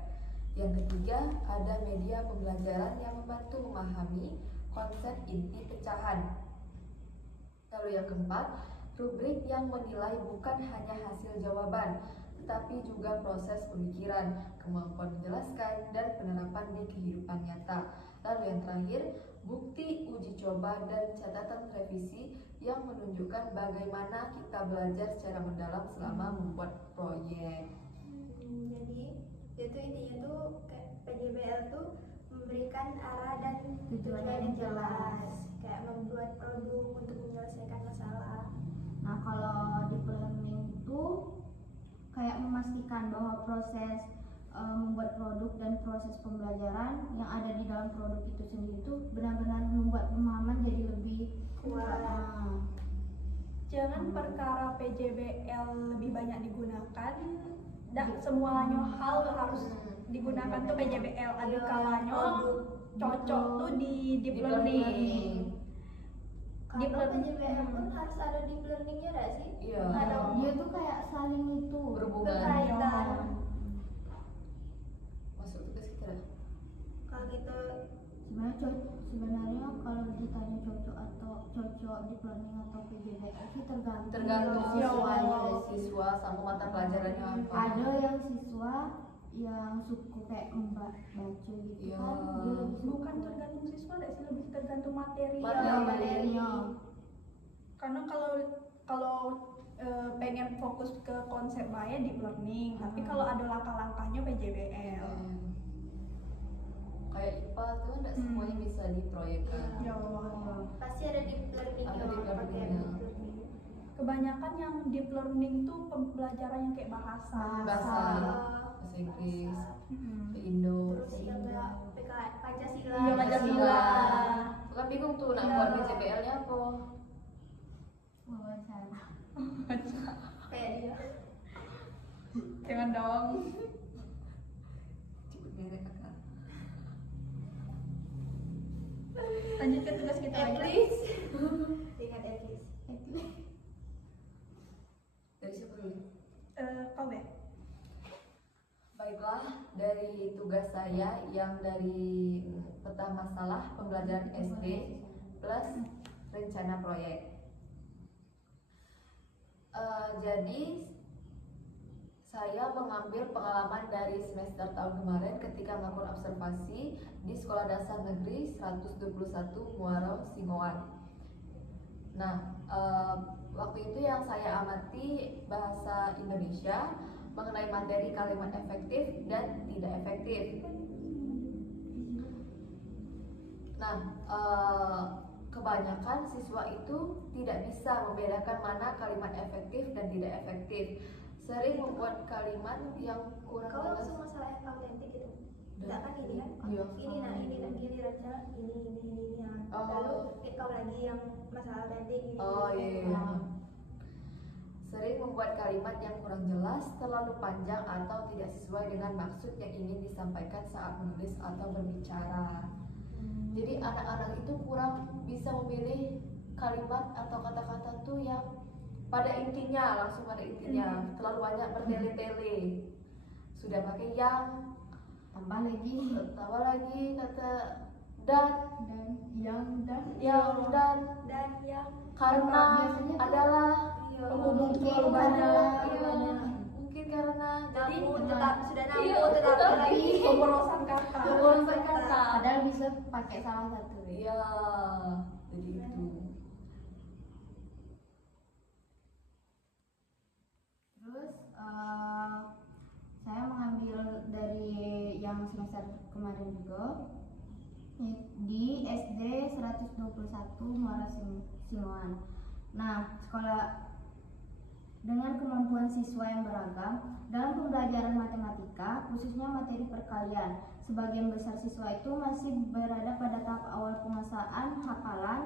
Yang ketiga, ada media pembelajaran yang membantu memahami konsep inti pecahan. Lalu yang keempat, rubrik yang menilai bukan hanya hasil jawaban, tetapi juga proses pemikiran, kemampuan menjelaskan, dan penerapan di kehidupan nyata. Lalu yang terakhir, bukti uji coba dan catatan revisi yang menunjukkan bagaimana kita belajar secara mendalam selama membuat proyek. jadi itu intinya tuh kayak PJBL tuh memberikan arah dan tujuan yang jelas, kayak membuat produk untuk menyelesaikan masalah. Nah kalau deep learning itu kayak memastikan bahwa proses membuat produk dan proses pembelajaran yang ada di dalam produk itu sendiri itu benar-benar membuat pemahaman jadi lebih Kuat. Jangan perkara PJBL lebih banyak digunakan, tidak semuanya hal harus digunakan tuh PJBL. Ada kalanya cocok tuh di deep learning. Deep Kalau learning. PJBL pun harus ada deep learningnya nggak sih? Iya. Ada dia tuh kayak saling itu Berhubungan. berkaitan. Masuk tugas kita. Kalau gitu sebenarnya kalau ditanya cocok deep learning atau PJBL sih tergantung Tergantung Iya. siswanya, siswa sama mata pelajarannya apa. ada yang siswa yang suku kayak baca gitu Iya. kan dia lebih suka. Bukan tergantung siswa deh sih, lebih tergantung materi. materinya. Karena kalau pengen fokus ke konsep Maya deep learning, tapi kalau ada langkah-langkahnya PJBL. Kayak IPA tuh enggak semuanya bisa diproyekkan. Ya, Pasti ada deep learning-nya, Ada deep pakai learning-nya. deep learning. kebanyakan yang deep learning tuh pembelajaran yang kayak bahasa. Bahasa Bahasa, Inggris, Mm-mm. Indo. terus yang kayak PKI Pancasila. Iya, Pancasila. Bukan bingung tuh nak Iya. buat PJBL-nya apa? Wawancara. Kayak dia. Jangan dong. Cepet merek kakak. Lanjut ke tugas kita At lagi. least. Ingat at least. Dari siapa dulu? Kau deh. Baiklah, dari tugas saya yang dari peta masalah pembelajaran SD plus rencana proyek. Jadi saya mengambil pengalaman dari semester tahun kemarin ketika melakukan observasi di Sekolah Dasar Negeri 121 Muaro Singoan. Nah, waktu itu yang saya amati bahasa Indonesia mengenai materi kalimat efektif dan tidak efektif. Nah, kebanyakan siswa itu tidak bisa membedakan mana kalimat efektif dan tidak efektif. Sering membuat kalimat yang kurang Kau jelas. langsung masalah yang autentik gitu. Enggak kan ini kan? Iya. Ini nah ini dan gini rencana ini nah. Oh. Lalu kau lagi yang masalah autentik ini. Oh iya. ini. Iya. Sering membuat kalimat yang kurang jelas, terlalu panjang atau tidak sesuai dengan maksud yang ingin disampaikan saat menulis atau berbicara. Jadi anak-anak itu kurang bisa memilih kalimat atau kata-kata tuh yang pada intinya, langsung pada intinya. Terlalu banyak bertele-tele. Sudah pakai yang, Tambah lagi tambah lagi kata dan, dan dan Dan yang karena biasanya tuh- adalah iya, Mungkin karena iya, mungkin karena jadi namun tetap sudah namun Iya, tetap tetap. lagi. Pemborosan kata. Pemborosan kata. padahal bisa pakai salah satu ya. Iya, jadi itu. Terus saya mengambil dari yang semester kemarin juga di SD 121 Muara Singoan. Nah, sekolah dengan kemampuan siswa yang beragam dalam pembelajaran matematika, khususnya materi perkalian. Sebagian besar siswa itu masih berada pada tahap awal penguasaan hafalan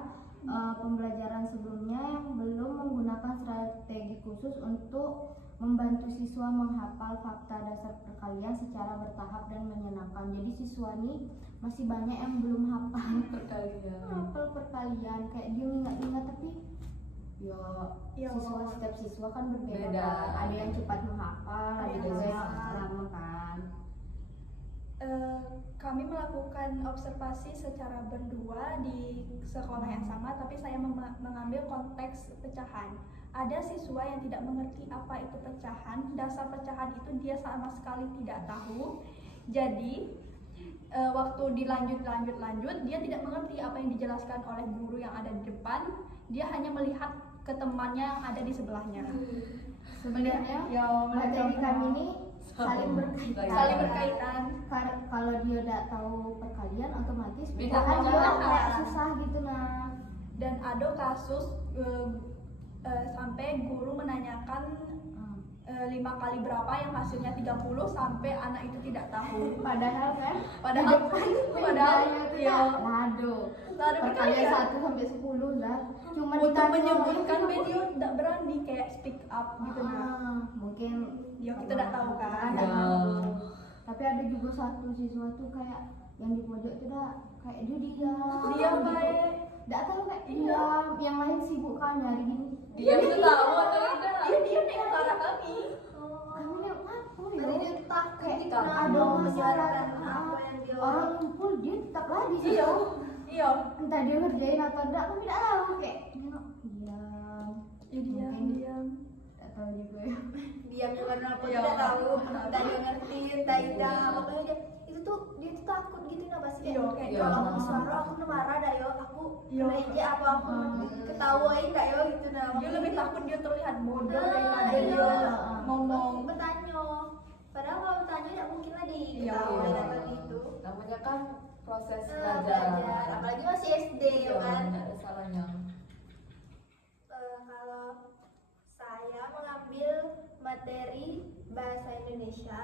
pembelajaran sebelumnya yang belum menggunakan strategi khusus untuk membantu siswa menghafal fakta dasar perkalian secara bertahap dan menyenangkan. Jadi siswa ini masih banyak yang belum hafal Perkalian. perkalian, kayak dia ingat-ingat tapi ya Ya. setiap siswa kan berbeda Beda. kan. Ada yang cepat menghafal, ada yang juga yang susah. lama kan. Kami melakukan observasi secara berdua di sekolah yang sama, tapi saya mengambil konteks pecahan. Ada siswa yang tidak mengerti apa itu pecahan, dasar pecahan itu dia sama sekali tidak tahu. Jadi waktu dilanjut, dia tidak mengerti apa yang dijelaskan oleh guru yang ada di depan. Dia hanya melihat ke temannya yang ada di sebelahnya. Sebenarnya Ya, materi kami ini saling berkaitan. saling berkaitan. Kalau dia tidak tahu perkalian, otomatis Beda pecahan dia pecahan. kayak susah gitu nah. Dan ada kasus sampai guru menanyakan 5 kali berapa yang hasilnya 30 sampai anak itu tidak tahu. Padahal kan Padahal ya ya, lado Lado perkalian berkali. 1 sampai 10 lah. Cuma untuk ditanya menyebutkan sama video tidak berani kayak speak up gitu nah. mungkin Ya kita tidak tahu kan. Nggak Ya. tahu. Tapi ada juga satu siswa tuh kayak yang di pojok tuh dah kayak dia diam. Dia baik. Nggak tahu kayak Iya. diam, yang lain sibuk kan nyari gini. Dia tuh tahu atau tidak? Dia nengok ke arah kami. Kamu yang apa ya? Berarti dia takut Kayak gitu, ada mau masalah menyarankan apa yang dia orang ngumpul dia tetap lagi sih. Iya. Iya. Entah dia ngerjain atau enggak, kami tidak tahu kayak nengok diam. Ya, diam, Mungkin diam. Tak tahu juga ya. diam karena aku Iya. tidak tahu, entah dia ngerti, entah tidak. Makanya dia tuh takut gitu nah pasti Iya, kayak iya. kalau aku suara aku tuh marah dah yo, aku Iya. kena aja apa aku ketawain dah yo gitu nah. Dia lebih takut dia terlihat bodoh Ah, daripada iya. dia ngomong. bertanya. Padahal kalau bertanya tidak mungkin lah Iya. diketawain atau gitu. Namanya kan proses Belajar, belajar. apalagi masih SD Iya, kan. nggak ada salahnya. Kalau saya mengambil materi bahasa Indonesia,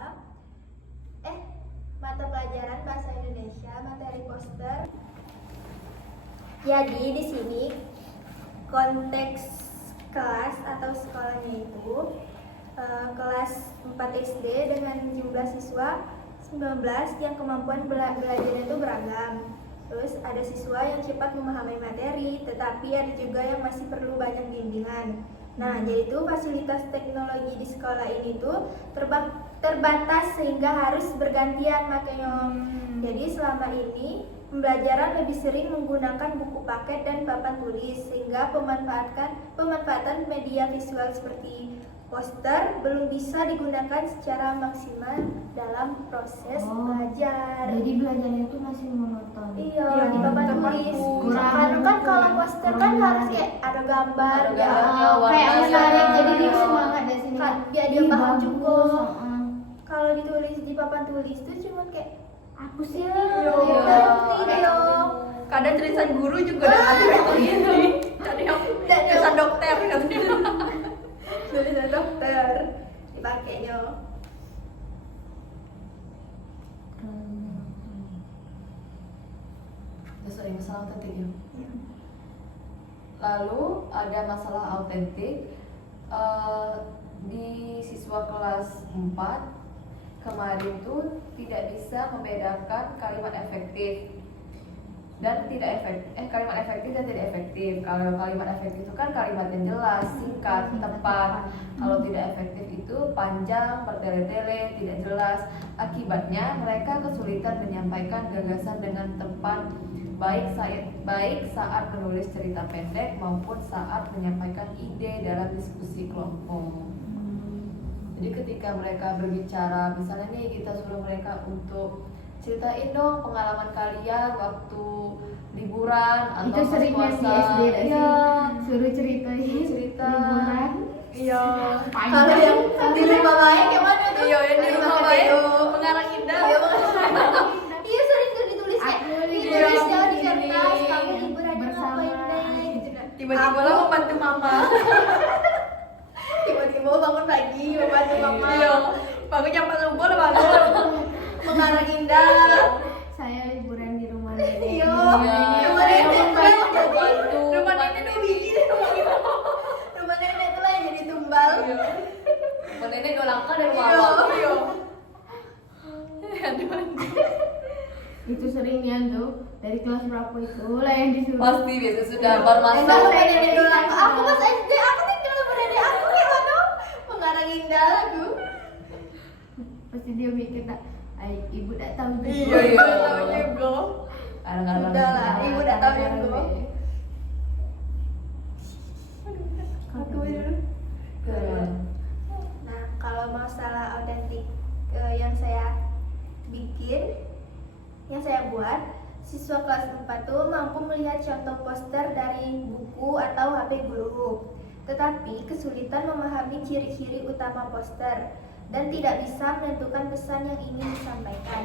mata pelajaran bahasa Indonesia, materi poster. Jadi di sini konteks kelas atau sekolahnya itu kelas 4 SD dengan jumlah siswa 19 yang kemampuan belajarnya itu beragam. Terus ada siswa yang cepat memahami materi, tetapi ada juga yang masih perlu banyak bimbingan. Nah, jadi itu fasilitas teknologi di sekolah ini tuh terbatas sehingga harus bergantian makanya. Jadi selama ini pembelajaran lebih sering menggunakan buku paket dan papan tulis sehingga pemanfaatan media visual seperti poster belum bisa digunakan secara maksimal dalam proses belajar. Jadi belajarnya itu masih monoton. Iya, Iya, di papan tempat tulis. tulis. Karena kan kalau poster kan harus kayak ada gambar, Ada kayak gambar, Kayak warna. menarik, jadi dia Iya. semangat dari sini. Kan, biar dia Ih, paham bagus, juga. heeh. Kalau ditulis di papan tulis tuh cuma kayak Aku sih iya, Iya. ngerti dong. Kadang tulisan guru juga udah ada itu ini. Tadi yang tulisan dokter katanya. Tulisan dokter dipakainya. Ya, sorry, masalah autentik ya. Lalu ada masalah autentik. Di siswa kelas 4 kemarin tuh tidak bisa membedakan kalimat efektif dan tidak efektif, kalimat efektif dan tidak efektif. Kalau kalimat efektif itu kan kalimat yang jelas, singkat, tepat. Kalau tidak efektif itu panjang, bertele-tele, tidak jelas. Akibatnya mereka kesulitan menyampaikan gagasan dengan tepat, baik saat menulis cerita pendek maupun saat menyampaikan ide dalam diskusi kelompok. Jadi ketika mereka berbicara, misalnya nih kita suruh mereka untuk ceritain dong pengalaman kalian waktu liburan atau Itu pas seringnya di puasa. SD dah sih. Iya, Suruh ceritain cerita. liburan. Iya. Kalau yang di rumah baik yang mana tuh? Iya, yang di rumah baik mengarang indah. Iya, iya sering tuh ditulis kayak Aku ditulis liburan ya di di kertas, sini kamu liburan bersama. ngapain deh gitu nah. Tiba-tiba lah membantu mama. Tiba-tiba bangun pagi membantu mama Iya. Bangun jam 4 subuh lah bangun. mengarang indah. Saya liburan di rumah nenek. Iya. Iya. Rumah nenek tuh Rumah nenek 2 biji deh rumah kita. rumah nenek tuh lah yang jadi tumbal. Nenek 2 langkah dari Iya. mama. Iya. Aduh. Itu seringnya tuh dari kelas berapa itu lah yang disuruh. Pasti biasa sudah baru masuk. Emang rumah nenek doang. Aku pas SD aku tinggal rumah nenek aku kayak mana? Mengarang indah lagu. Pasti dia mikir tak, ibu tak tahu juga. Iya, iya. Tahu juga. Kadang-kadang Udah lah, ibu udah tahu yang gue. Aku itu. Nah, kalau masalah autentik yang saya bikin, yang saya buat, siswa kelas 4 tuh mampu melihat contoh poster dari buku atau HP guru, tetapi kesulitan memahami ciri-ciri utama poster dan tidak bisa menentukan pesan yang ingin disampaikan.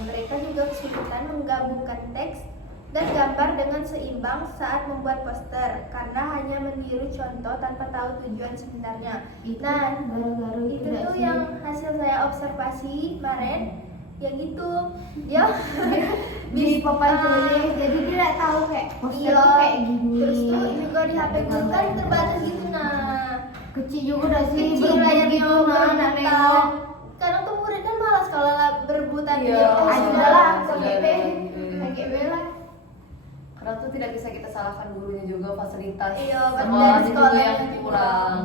Mereka juga kesulitan menggabungkan teks dan gambar dengan seimbang saat membuat poster karena hanya meniru contoh tanpa tahu tujuan sebenarnya. Itu Nah, garu-garu itu tidak tuh sih? yang hasil saya observasi kemarin, yang gitu dia Di papan tulis, jadi dia tidak tahu kayak poster iya, tuh kayak gini. terus tuh juga di HP gue kan terbatas gitu nah Kecil juga udah sih, kecil berebut layarnya gitu nah, nak nengok. berebutan. Kadang tuh murid kan malas kalau berebutan Iya, gitu. Ah, Ayo sudah lah, sudah. KGB, Iya. KGB lah. Karena tuh tidak bisa kita salahkan gurunya juga, fasilitas Iya, sekolah benar, juga sekolahnya yang juga. kurang.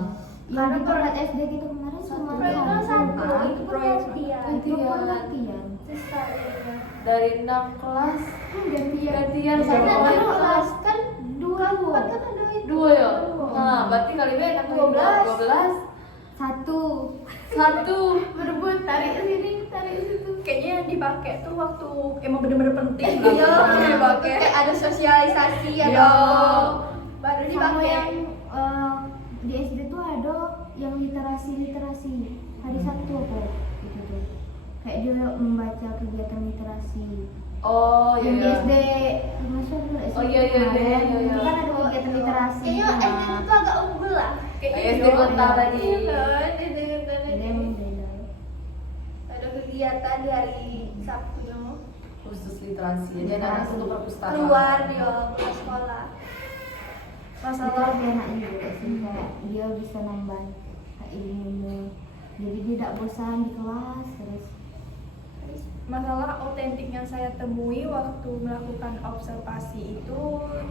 Yang di kelas SD gitu kemarin cuma Proyeknya satu, kan? itu proyek pengertian. Itu pun latihan. Susah ya. Dari 6 kelas Gantian. gantian Saya sama kan wali kelas. kelas kan 2 Kan ada itu. 2 ya? Nah, berarti kali B 12. 1 Berebut tarik sini, tarik situ. Kayaknya yang dipakai tuh waktu emang bener-bener penting Iya, dipakai. kayak ada sosialisasi, ada Iya. baru Sama dipakai. yang di SD tuh ada yang literasi hari Sabtu apa gitu tuh. Kayak dia membaca kegiatan literasi. Oh Yang di iya. SD masuk dulu SD Oh, iya. kemarin, Iya. itu kan ada kegiatan literasi. Kayaknya Nah, SD itu tuh agak unggul lah. Kayaknya SD iya. kota tadi. jadi emang beda. Ada kegiatan di hari Sabtunya Khusus literasi. Jadi anak-anak untuk perpustakaan. keluar dia ke sekolah. Itu Masalah lebih enak juga sih, kayak dia bisa nambah kayak ilmunya. Jadi dia tidak bosan di kelas terus. masalah otentik yang saya temui waktu melakukan observasi itu,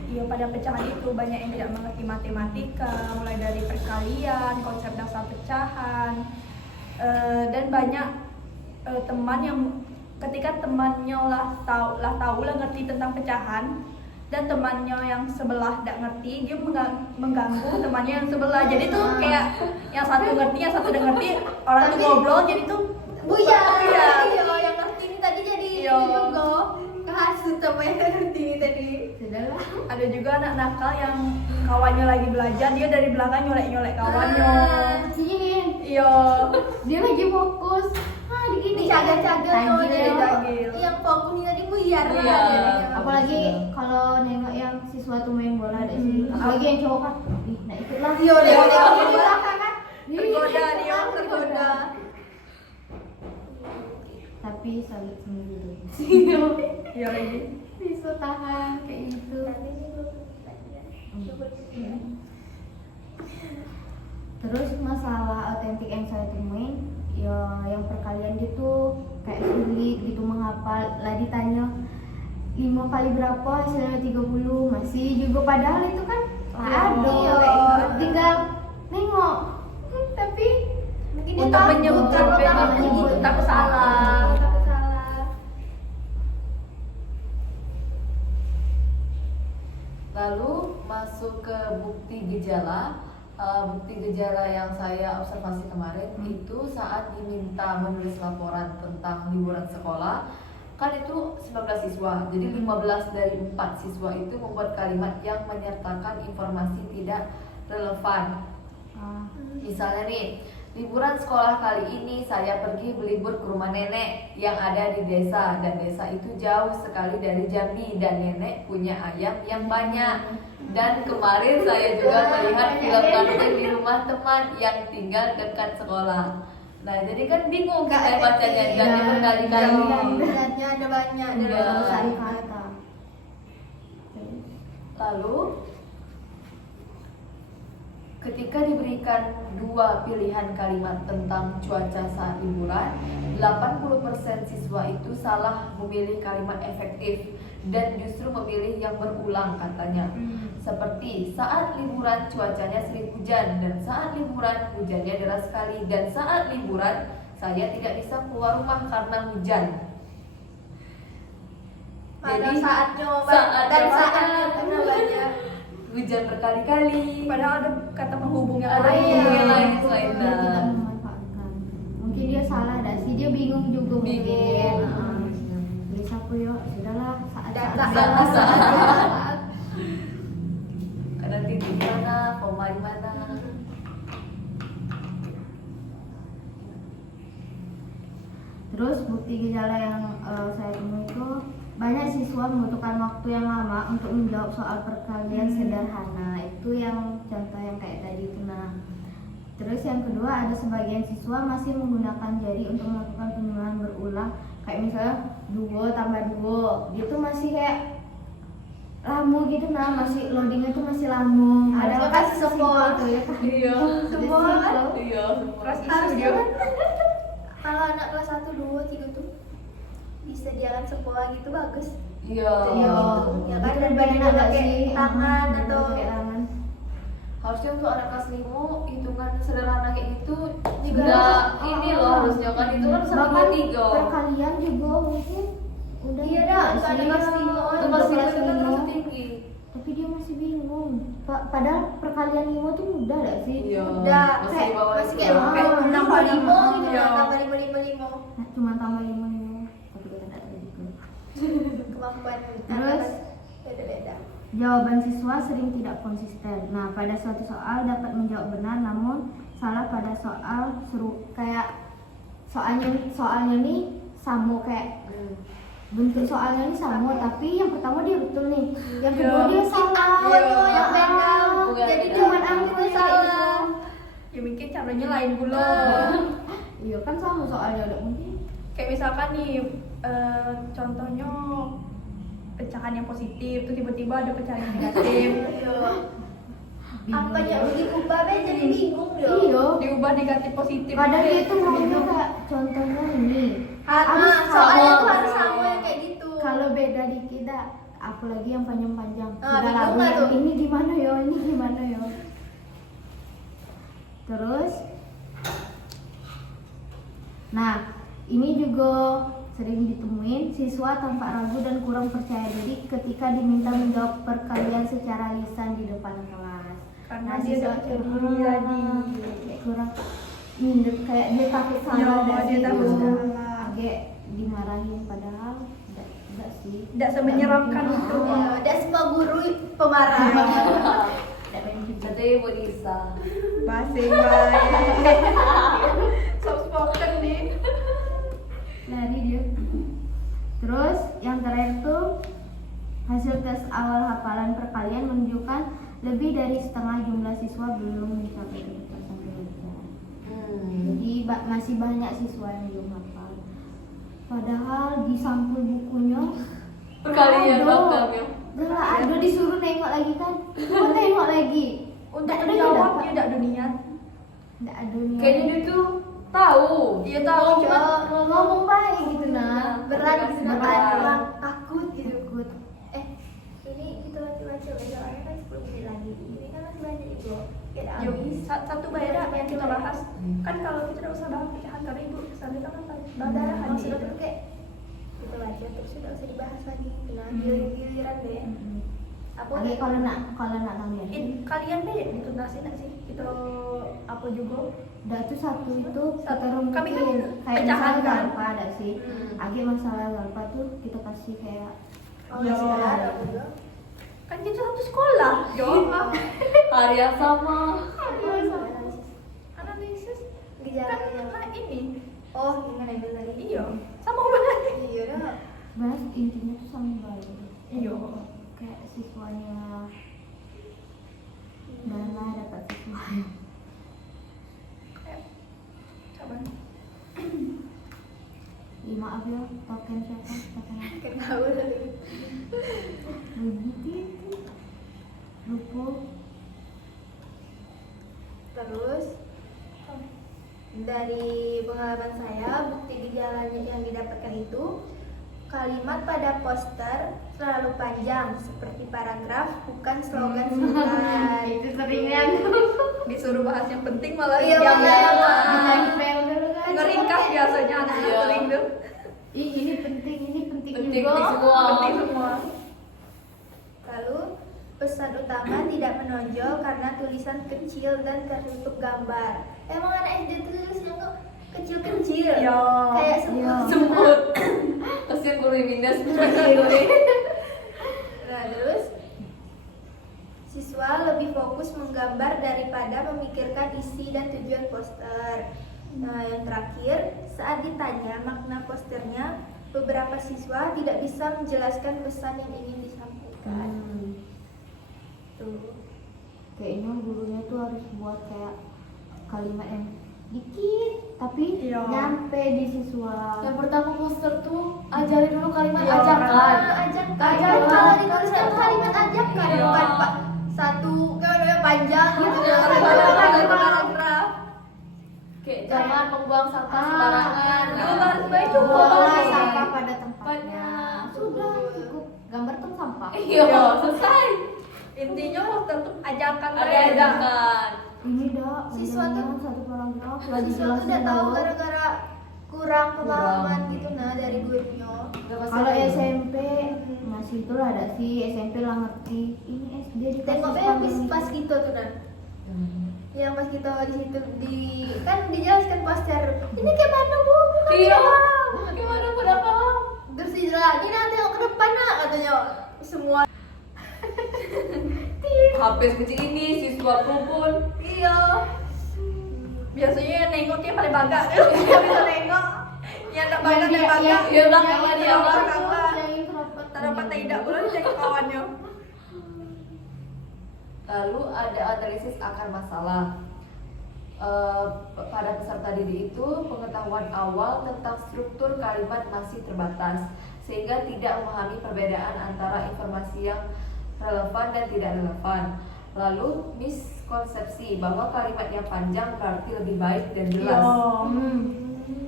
ya pada pecahan itu banyak yang tidak mengerti matematika, mulai dari perkalian, konsep dasar pecahan, dan banyak teman yang ketika temannya lah tahu ngerti tentang pecahan, dan temannya yang sebelah tidak ngerti, dia mengganggu temannya yang sebelah. Jadi tuh kayak yang satu ngerti, yang satu tidak ngerti, orang tuh Tapi- ngobrol, jadi tuh Iya, Iya. yang ngerti ini tadi jadi Iya. juga kehasut sama yang ngerti ini tadi. Sudahlah. ada juga anak nakal yang kawannya lagi belajar, dia dari belakang nyolek kawannya. Iya, Iya. dia lagi fokus. Gini. Cagar-cagar Tajil. Tajil. yang fokus ini tadi buyar Iya. lah jadinya. Apalagi kalau nengok yang siswa tuh main bola ada sini. Apalagi yang cowok kan, ih, nah ikutlah. Iya, dia di belakang kan. Tergoda dia, tergoda. Tapi salut sendiri. Iya lagi. Bisa tahan kayak gitu. Terus masalah otentik yang saya temuin, ya yang perkalian gitu kayak sulit gitu menghafal. Lah ditanya 5 kali berapa hasilnya 30, masih juga padahal itu kan ada. Iya. Tinggal nengok. Tapi Mungkin dia Untuk takut, menyebutkan takut beda, gitu. takut salah. Takut salah. Lalu masuk ke bukti gejala. Bukti gejala yang saya observasi kemarin itu saat diminta menulis laporan tentang liburan sekolah, kan itu 19 siswa, jadi 15 dari 4 siswa itu membuat kalimat yang menyertakan informasi tidak relevan. Misalnya nih, liburan sekolah kali ini saya pergi berlibur ke rumah nenek yang ada di desa, dan desa itu jauh sekali dari Jambi, dan nenek punya ayam yang banyak. Dan kemarin saya juga melihat film kartun di rumah teman yang tinggal dekat sekolah. Nah, jadi kan bingung kita bacanya dan berkali-kali. Lihatnya ada banyak. Iya. harus cari kata. Lalu ketika diberikan 2 pilihan kalimat tentang cuaca saat liburan, 80% siswa itu salah memilih kalimat efektif dan justru memilih yang berulang katanya. Seperti saat liburan cuacanya sering hujan, dan saat liburan hujannya deras sekali, dan saat liburan saya tidak bisa keluar rumah karena hujan. Pada Jadi, saatnya saatnya karena banyak. hujan berkali-kali. Padahal ada kata penghubung yang Ada lain. penghubung yang lain selain Dia tidak dan. memanfaatkan. Mungkin dia salah dah sih, dia bingung juga mungkin. Bingung. Jadi sapu yo, sudahlah Dan saat Karena titik di mana, koma di mana. Terus bukti gejala yang saya temui itu banyak siswa membutuhkan waktu yang lama untuk menjawab soal perkalian sederhana. Itu yang contoh yang kayak tadi itu. Nah, terus yang kedua ada sebagian siswa masih menggunakan jari untuk melakukan penyusunan berulang. Kayak misalnya 2 tambah 2, dia tuh masih kayak lama gitu, nah masih loadingnya tuh masih lama. Harusnya Padahal kasih sesimpel support. tuh ya kan. Iya. Sesimpel. Iya. Keras isu Harusnya dia. kan kalau anak kelas 1, 2, 3 tuh disediakan sekolah gitu bagus. Iya. Iya. Ya kan, Itu dan lebih enak gak pakai sih? tangan Mhm, atau pakai tangan. Harusnya untuk anak kelas 5 hitungan sederhana kayak gitu Juga juga harus- ini loh harusnya kan itu kan 1, 2, Bahkan 3. perkalian juga mungkin udah Iya dah, bisa ada sih. kelas lima. Untuk Untuk kelas 5 kelas itu kan lima. terus tinggi. tapi dia masih bingung. Padahal perkalian 5 tuh mudah gak sih? Iya. Udah Masih kayak di bawah masih itu. kayak nambah 5 gitu Iya. kan, nambah 5. Nah, cuma tambah 5. Tapi kita gak tahu gitu. Kemampuan Terus? beda-beda. Jawaban siswa sering tidak konsisten. Nah, pada suatu soal dapat menjawab benar, namun salah pada soal kayak soalnya nih sama kayak bentuk soalnya nih sama, tapi yang pertama dia betul nih, yang kedua Iya. dia salah. Apanya yang beda? Bukan Jadi beda. cuma Ambil ambil kayak salah. Ya mungkin caranya lain pula. Iya kan sama soalnya udah mungkin. Kayak misalkan nih contohnya pecahan yang positif, terus tiba-tiba ada pecahan yang negatif. Apanya diubah be jadi bingung dia. Iya. Diubah negatif positif. Padahal dia tuh maunya Bingung. kayak contohnya ini. Harus Harus soalnya sama. tuh harus sama yang kayak gitu. Kalau beda dikit dah, apalagi yang panjang-panjang. Ah, Udah bingung lagu nggak yang tuh? ini gimana yo, ini gimana yo. Terus, nah ini juga sering ditemuin siswa tanpa ragu dan kurang percaya diri ketika diminta menjawab perkalian secara lisan di depan kelas. Karena Nah, dia siswa tidak percaya diri lagi. kayak kurang minder, kayak dia takut salah Iya, dan dia takut salah. Kayak dimarahin padahal enggak sih. Tidak semenyeramkan itu. Ya, dan semua guru pemarah. Enggak main juga. Jadi Ibu Nisa. Basing baik. Soft spoken nih. Lari dia. Terus yang terakhir tuh hasil tes awal hafalan perkalian menunjukkan lebih dari setengah jumlah siswa belum mencapai kecerdasan belajar. Jadi masih banyak siswa yang belum hafal. Padahal di sampul bukunya Perkalian ada. lengkapnya. Udah ada disuruh nengok lagi kan? Kok tengok lagi? Untuk Nggak ada menjawab dapat. dia tidak ada niat. Nggak ada niat. Kayaknya dia tuh tahu. Iya tahu cuma ngomong baik gitu nah. Berat, Berat. berat, takut gitu. Takut. Ini kita baca soalnya kan 10 menit lagi. Ini kan masih banyak itu. Kita yuk habis. satu beda yang kita bahas. Kan kalau kita tidak usah bahas pecahan karena ibu kesannya kan dadahan Maksudnya gitu. tuh kayak kita baca terus sudah usah dibahas lagi. Nah, giliran deh. Apa Oke, kalau nak kalian. Kalian deh ditunasi nggak sih? Itu apa juga? Udah tuh satu itu Satu. kita Kami kan rumpukin kayak pecahan misalnya kan? galpa ada sih. Agi masalah galpa tuh kita kasih kayak Oh, Ya. sekarang aku juga. Kan kita satu sekolah. Jawab. Hari yang sama. Analisis kan Gejala-gejala. karena ini. Oh, ini kan yang tadi. Iya. Sama banget. Iya dah. bahas intinya tuh sama baik. Iya. Kayak siswanya dan lah dapat siswa. Coba. Maaf ya, token siapa? Token apa? Kenapa tadi? Begitu itu. Lupa. Terus dari pengalaman saya, bukti gejalanya yang didapatkan itu kalimat pada poster terlalu panjang seperti paragraf, bukan slogan singkat. Itu seringan. Disuruh bahas yang penting malah Iya, yang makanya. Ditempel dulu kan. ngeringkas biasanya anak Iya. sering tuh. Ih, ini penting Penting juga. semua. Penting semua. Lalu pesan utama tidak menonjol karena tulisan kecil dan tertutup gambar. Emang anak SD tulisnya kok kecil-kecil. Iya. Kayak semut. Iya. Semut. Kasihan guru minus. Nah, terus siswa lebih fokus menggambar daripada memikirkan isi dan tujuan poster. Nah, yang terakhir, saat ditanya makna posternya, beberapa siswa tidak bisa menjelaskan pesan yang ingin disampaikan. Tuh. Kayaknya gurunya tuh harus buat kayak kalimat yang dikit tapi Iya. nyampe di siswa. Yang pertama poster tuh ajarin dulu kalimat Iya, ajakan. Ajakan. Ajakan. Kalau dituliskan kalimat ajakan, Iya. bukan Pak. Satu kayak panjang gitu. Iya, Satu paragraf. Kayak jangan membuang sampah sembarangan. Dulu harus baik cukup. Buanglah Iya. sampah pada tempatnya. Tempatnya. Sudah cukup. Gambar tuh sampah. Iya, selesai. Intinya poster tuh ajakan Ada mereka. ajakan. Ini dah Siswa tuh- satu paragraf lagi Siswa tuh udah tahu gara-gara kurang pemahaman gitu nah dari gurunya. Kalau SMP masih itu lah ada sih, SMP lah ngerti. Ini SD dikasih Tengoknya spanduk. pas gitu tuh nah. Yang pas kita di situ kan dijelaskan poster. Ini kayak mana bu? Bukan Iya. paham. Gimana udah paham? Terus dijelasin nah tengok ke depan nak katanya semua. HP sekecil ini siswa pun. Iya. Biasanya yang nengoknya paling bangga. Dia bisa nengok. Yang tak bangga dan bangga. Iya, belakangnya dia, belakang lah. Yang itu rapat. Tak dapat tidak pula dia ke kawannya. Lalu ada analisis akar masalah. Pada peserta didik itu pengetahuan awal tentang struktur kalimat masih terbatas, sehingga tidak memahami perbedaan antara informasi yang relevan dan tidak relevan. Lalu miskonsepsi bahwa kalimat yang panjang berarti lebih baik dan jelas.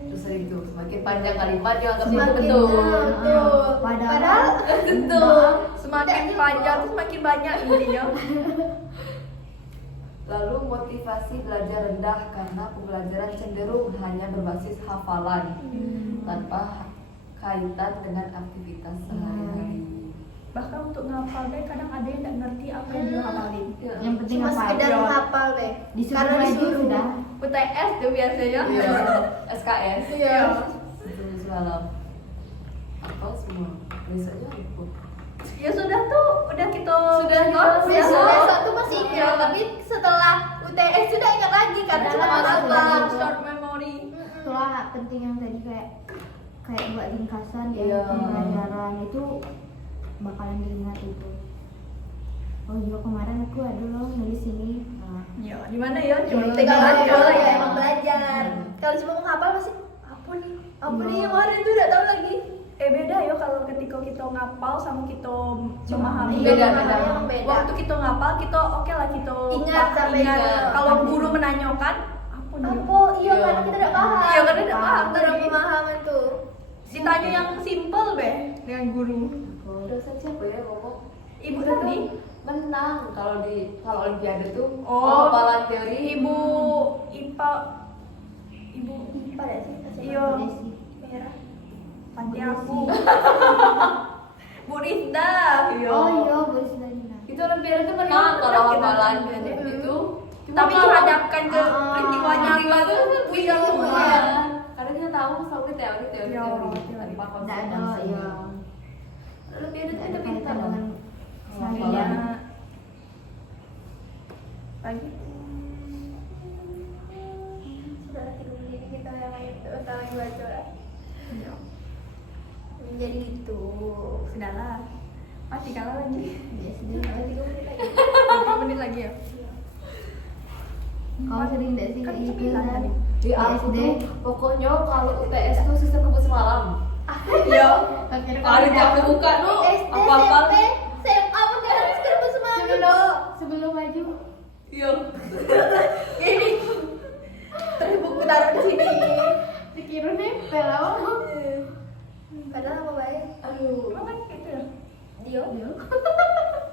Terus itu semakin panjang kalimat dia anggap itu Semakin betul. betul. Padahal Betul. Semakin panjang tuh semakin banyak intinya. Lalu motivasi belajar rendah karena pembelajaran cenderung hanya berbasis hafalan tanpa kaitan dengan aktivitas sehari-hari. Bahkan untuk ngapal deh kadang ada yang nggak ngerti apa yang dia hafalin. yang penting Cuma apa? sekedar Iya. menghafal deh. Disuruh Karena maju disuruh. sudah. UTS tuh biasanya. Iya. SKS. Iya. Itu semalam. Apa semua? Besoknya ikut. Ya sudah tuh, udah kita Sudah skor, Besok tuh masih Iya. ingat, tapi setelah UTS sudah ingat lagi karena Sudah sudah lama, menghafal. sudah. short memory. Itulah penting yang tadi kayak buat ringkasan ya Iya. pembelajaran itu bakalan diingat itu. Oh iya kemarin aku ada loh nulis ini. Nah, Ya, gimana ya? Coba Iya. tinggal Kalau aja kalau lah ya ya. emang belajar. Kalau cuma menghafal masih apa nih? Apa Iya. nih yang kemarin tuh udah tahu lagi. Beda ya kalau ketika kita ngapal sama kita memahami. Beda, Iya, beda. emang beda. Waktu kita ngapal kita oke lah kita Ingat sampai ingat. ingat. Kalau guru menanyakan apa nih? Apa? Iya Iya. karena kita tidak paham. Iya, karena tidak paham Tidak tadi. pemahaman tuh. Ditanya yang simple be dengan guru. Dosen siapa ya ngomong? Ibu Itu tadi? menang kalau olimpiade tuh Oh, hafalan teori. Ibu IPA. Ibu Pada sih. Iya. Desi. Merah. panti aku. Bu Rizda. Oh iya boleh sudah Nina. Itu olimpiade tuh menang Iya, kalau kita hafalan olimpiade. itu. Tapi kalau- dihadapkan ke peristiwa peristiwa nyata itu tuh buyar semua. Iya. Karena kita tahu selalu teori Iya, tanpa Tidak ada konsekuensi. ya. Olimpiade itu Tidak kita ada pintar kaitan dengan Hafalan. Iya. Lagi. Sudah 3 menit kita yang lain utama baca. Iya. Jadi gitu. Sudahlah. Masih kalah lagi. Ya sudah. Ada 3 menit lagi. 3 menit lagi ya. Kau sering tidak sih Kan kayak gitu 9 kan? tadi. Di aku tuh pokoknya kalau UTS tuh sistem kebut semalam. Iya. Ada jam buka tuh SD, apa-apa. SMP, SMA pun dia harus kerja semalam Sebelum juga. sebelum maju. Iya. Ini. Terus buku taruh di sini. Dikira nempel lah. Padahal apa baik? Aduh. Emang kan gitu ya? Dio.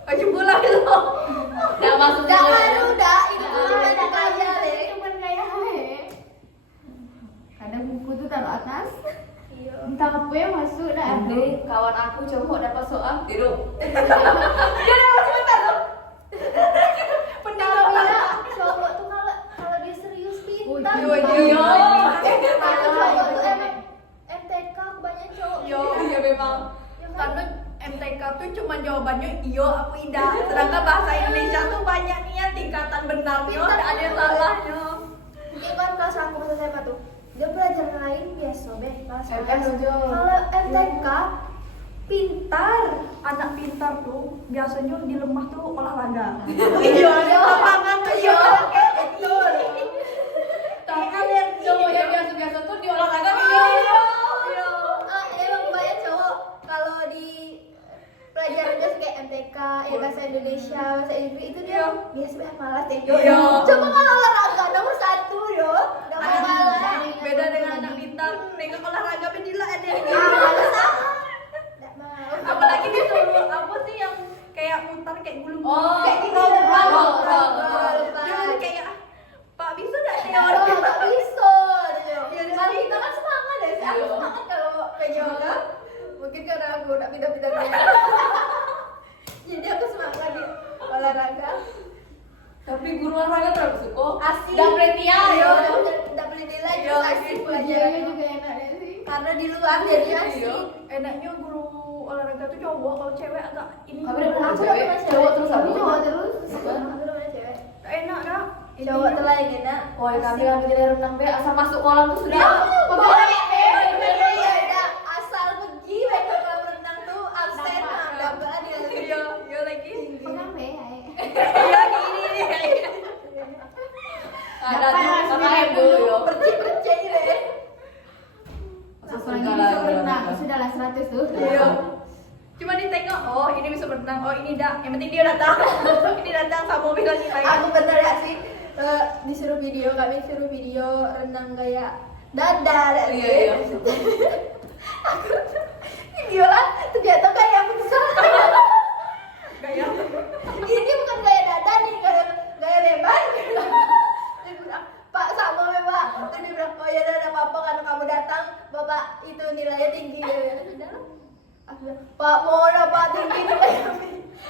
Baju bola gitu. Udah masuk Jangan udah, itu Jangan. cuma aja deh. Cuman kayak kadang buku tuh taruh atas. Iya. Entah apa yang masuk dah ada. Nanti kawan aku cowok dapat soal tidur. Kalau cowok tuh kalau dia serius pintar. Iya, Kalau iya. cowok tuh emang MTK kebanyakan cowok. Iya. Iya memang. Ya kan? Karena MTK tuh cuma jawabannya iya aku tidak. Sedangkan bahasa Indonesia tuh banyak nih ya tingkatan benarnya, tidak ada yang salahnya. Mungkin kan kelas aku pas SMA tuh dia belajar lain biasa deh kelas FM aja. kalau MTK pintar. Anak pintar tuh biasanya di lemah tuh olahraga. Iya, Di lapangan tuh iya. betul. Tapi cowok yang biasa-biasa tuh di olahraga Iya. iya. Iya. Emang banyak cowok kalau di pelajaran dia kayak MTK, ya bahasa Indonesia, bahasa Inggris itu dia biasa malas deh. Iya. Coba kalau olahraga nomor 1 yo, udah Anak malas. beda dengan anak pintar, mereka olahraga bedila ada yang Malas ah. Nggak mau. apalagi dia suruh apa sih yang kayak mutar kayak gulung Oh, kayak gitu roll. Dia kayak Pak bisa nggak dia Oh, nggak bisa. Iya, Kalau kita kan semangat deh. videonya juga enak ya sih. Karena di luar jadi Iya. asik. Enaknya guru olahraga tuh cowok, kalau cewek agak ini. Kamu udah pernah Aku cewek? udah pernah Cowok terus Tapi aku. cowok terus. Aku namanya cewek. Enak dah. Cowok tuh lah yang enak. Woi, kami jadi renang be, asal masuk kolam tuh sudah. Pokoknya asal pergi baik ke kolam renang tuh absen dapat dia. Iya lagi. Pegang be. Iya gini. Ada tuh sama ibu yo. Percik deh. Apalagi bisa berenang, sudahlah 100 tuh. Iya. Cuma ditengok, oh ini bisa berenang, oh ini dah. Yang penting dia datang. Ini datang sama mobil lagi lagi. Aku bener ya sih disuruh video, kami disuruh video renang kayak dada. Iya. Aku video lah ternyata kayak besar. Gaya. Ini bukan gaya dada nih, gaya bebas. Dia bilang, Pak sama Pak. Terus dia bilang, oh ya udah nggak apa-apa karena kamu datang, Bapak itu nilainya tinggi. Udah lah. Aku bilang, Pak mohon Pak tinggi nilainya.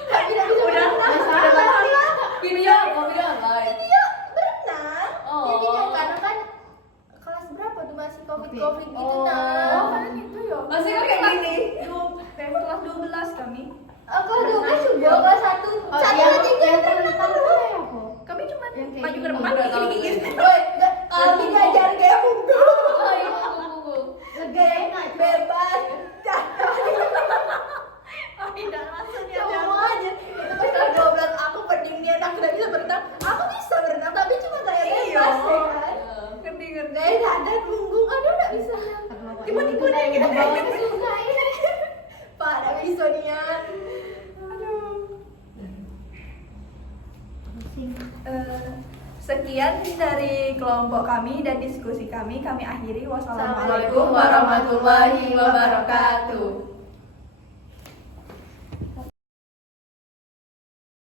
Tapi tidak bisa Udah, berenang. Video, mau video online. Video berenang. Oh. Dia video karena kan kelas berapa tuh masih covid gitu Oh. nah. Oh, kan itu ya. Masih kan kayak gini. Kelas 12 kami. Aku juga juga kelas satu yang tiga renang tuh ya aku. Kami cuma Yang kayak maju ke gini. depan Udah tahu, gini-gini. Woi, kami diajar kayak buku. Oh iya, buku. Gaya enak. Bebas. Oh, tidak maksudnya. Semuanya. Itu pas kelas 12 aku pendirian aku tidak bisa berenang. Aku bisa berenang tapi cuma gaya bebas ya kan. Ngerti-ngerti. Gaya dada punggung aduh nggak bisa. Tiba-tiba deh kita bawa susah ini. Pak, nggak bisa niat. Sekian dari kelompok kami dan diskusi kami akhiri. Wassalamualaikum Assalamualaikum warahmatullahi wabarakatuh.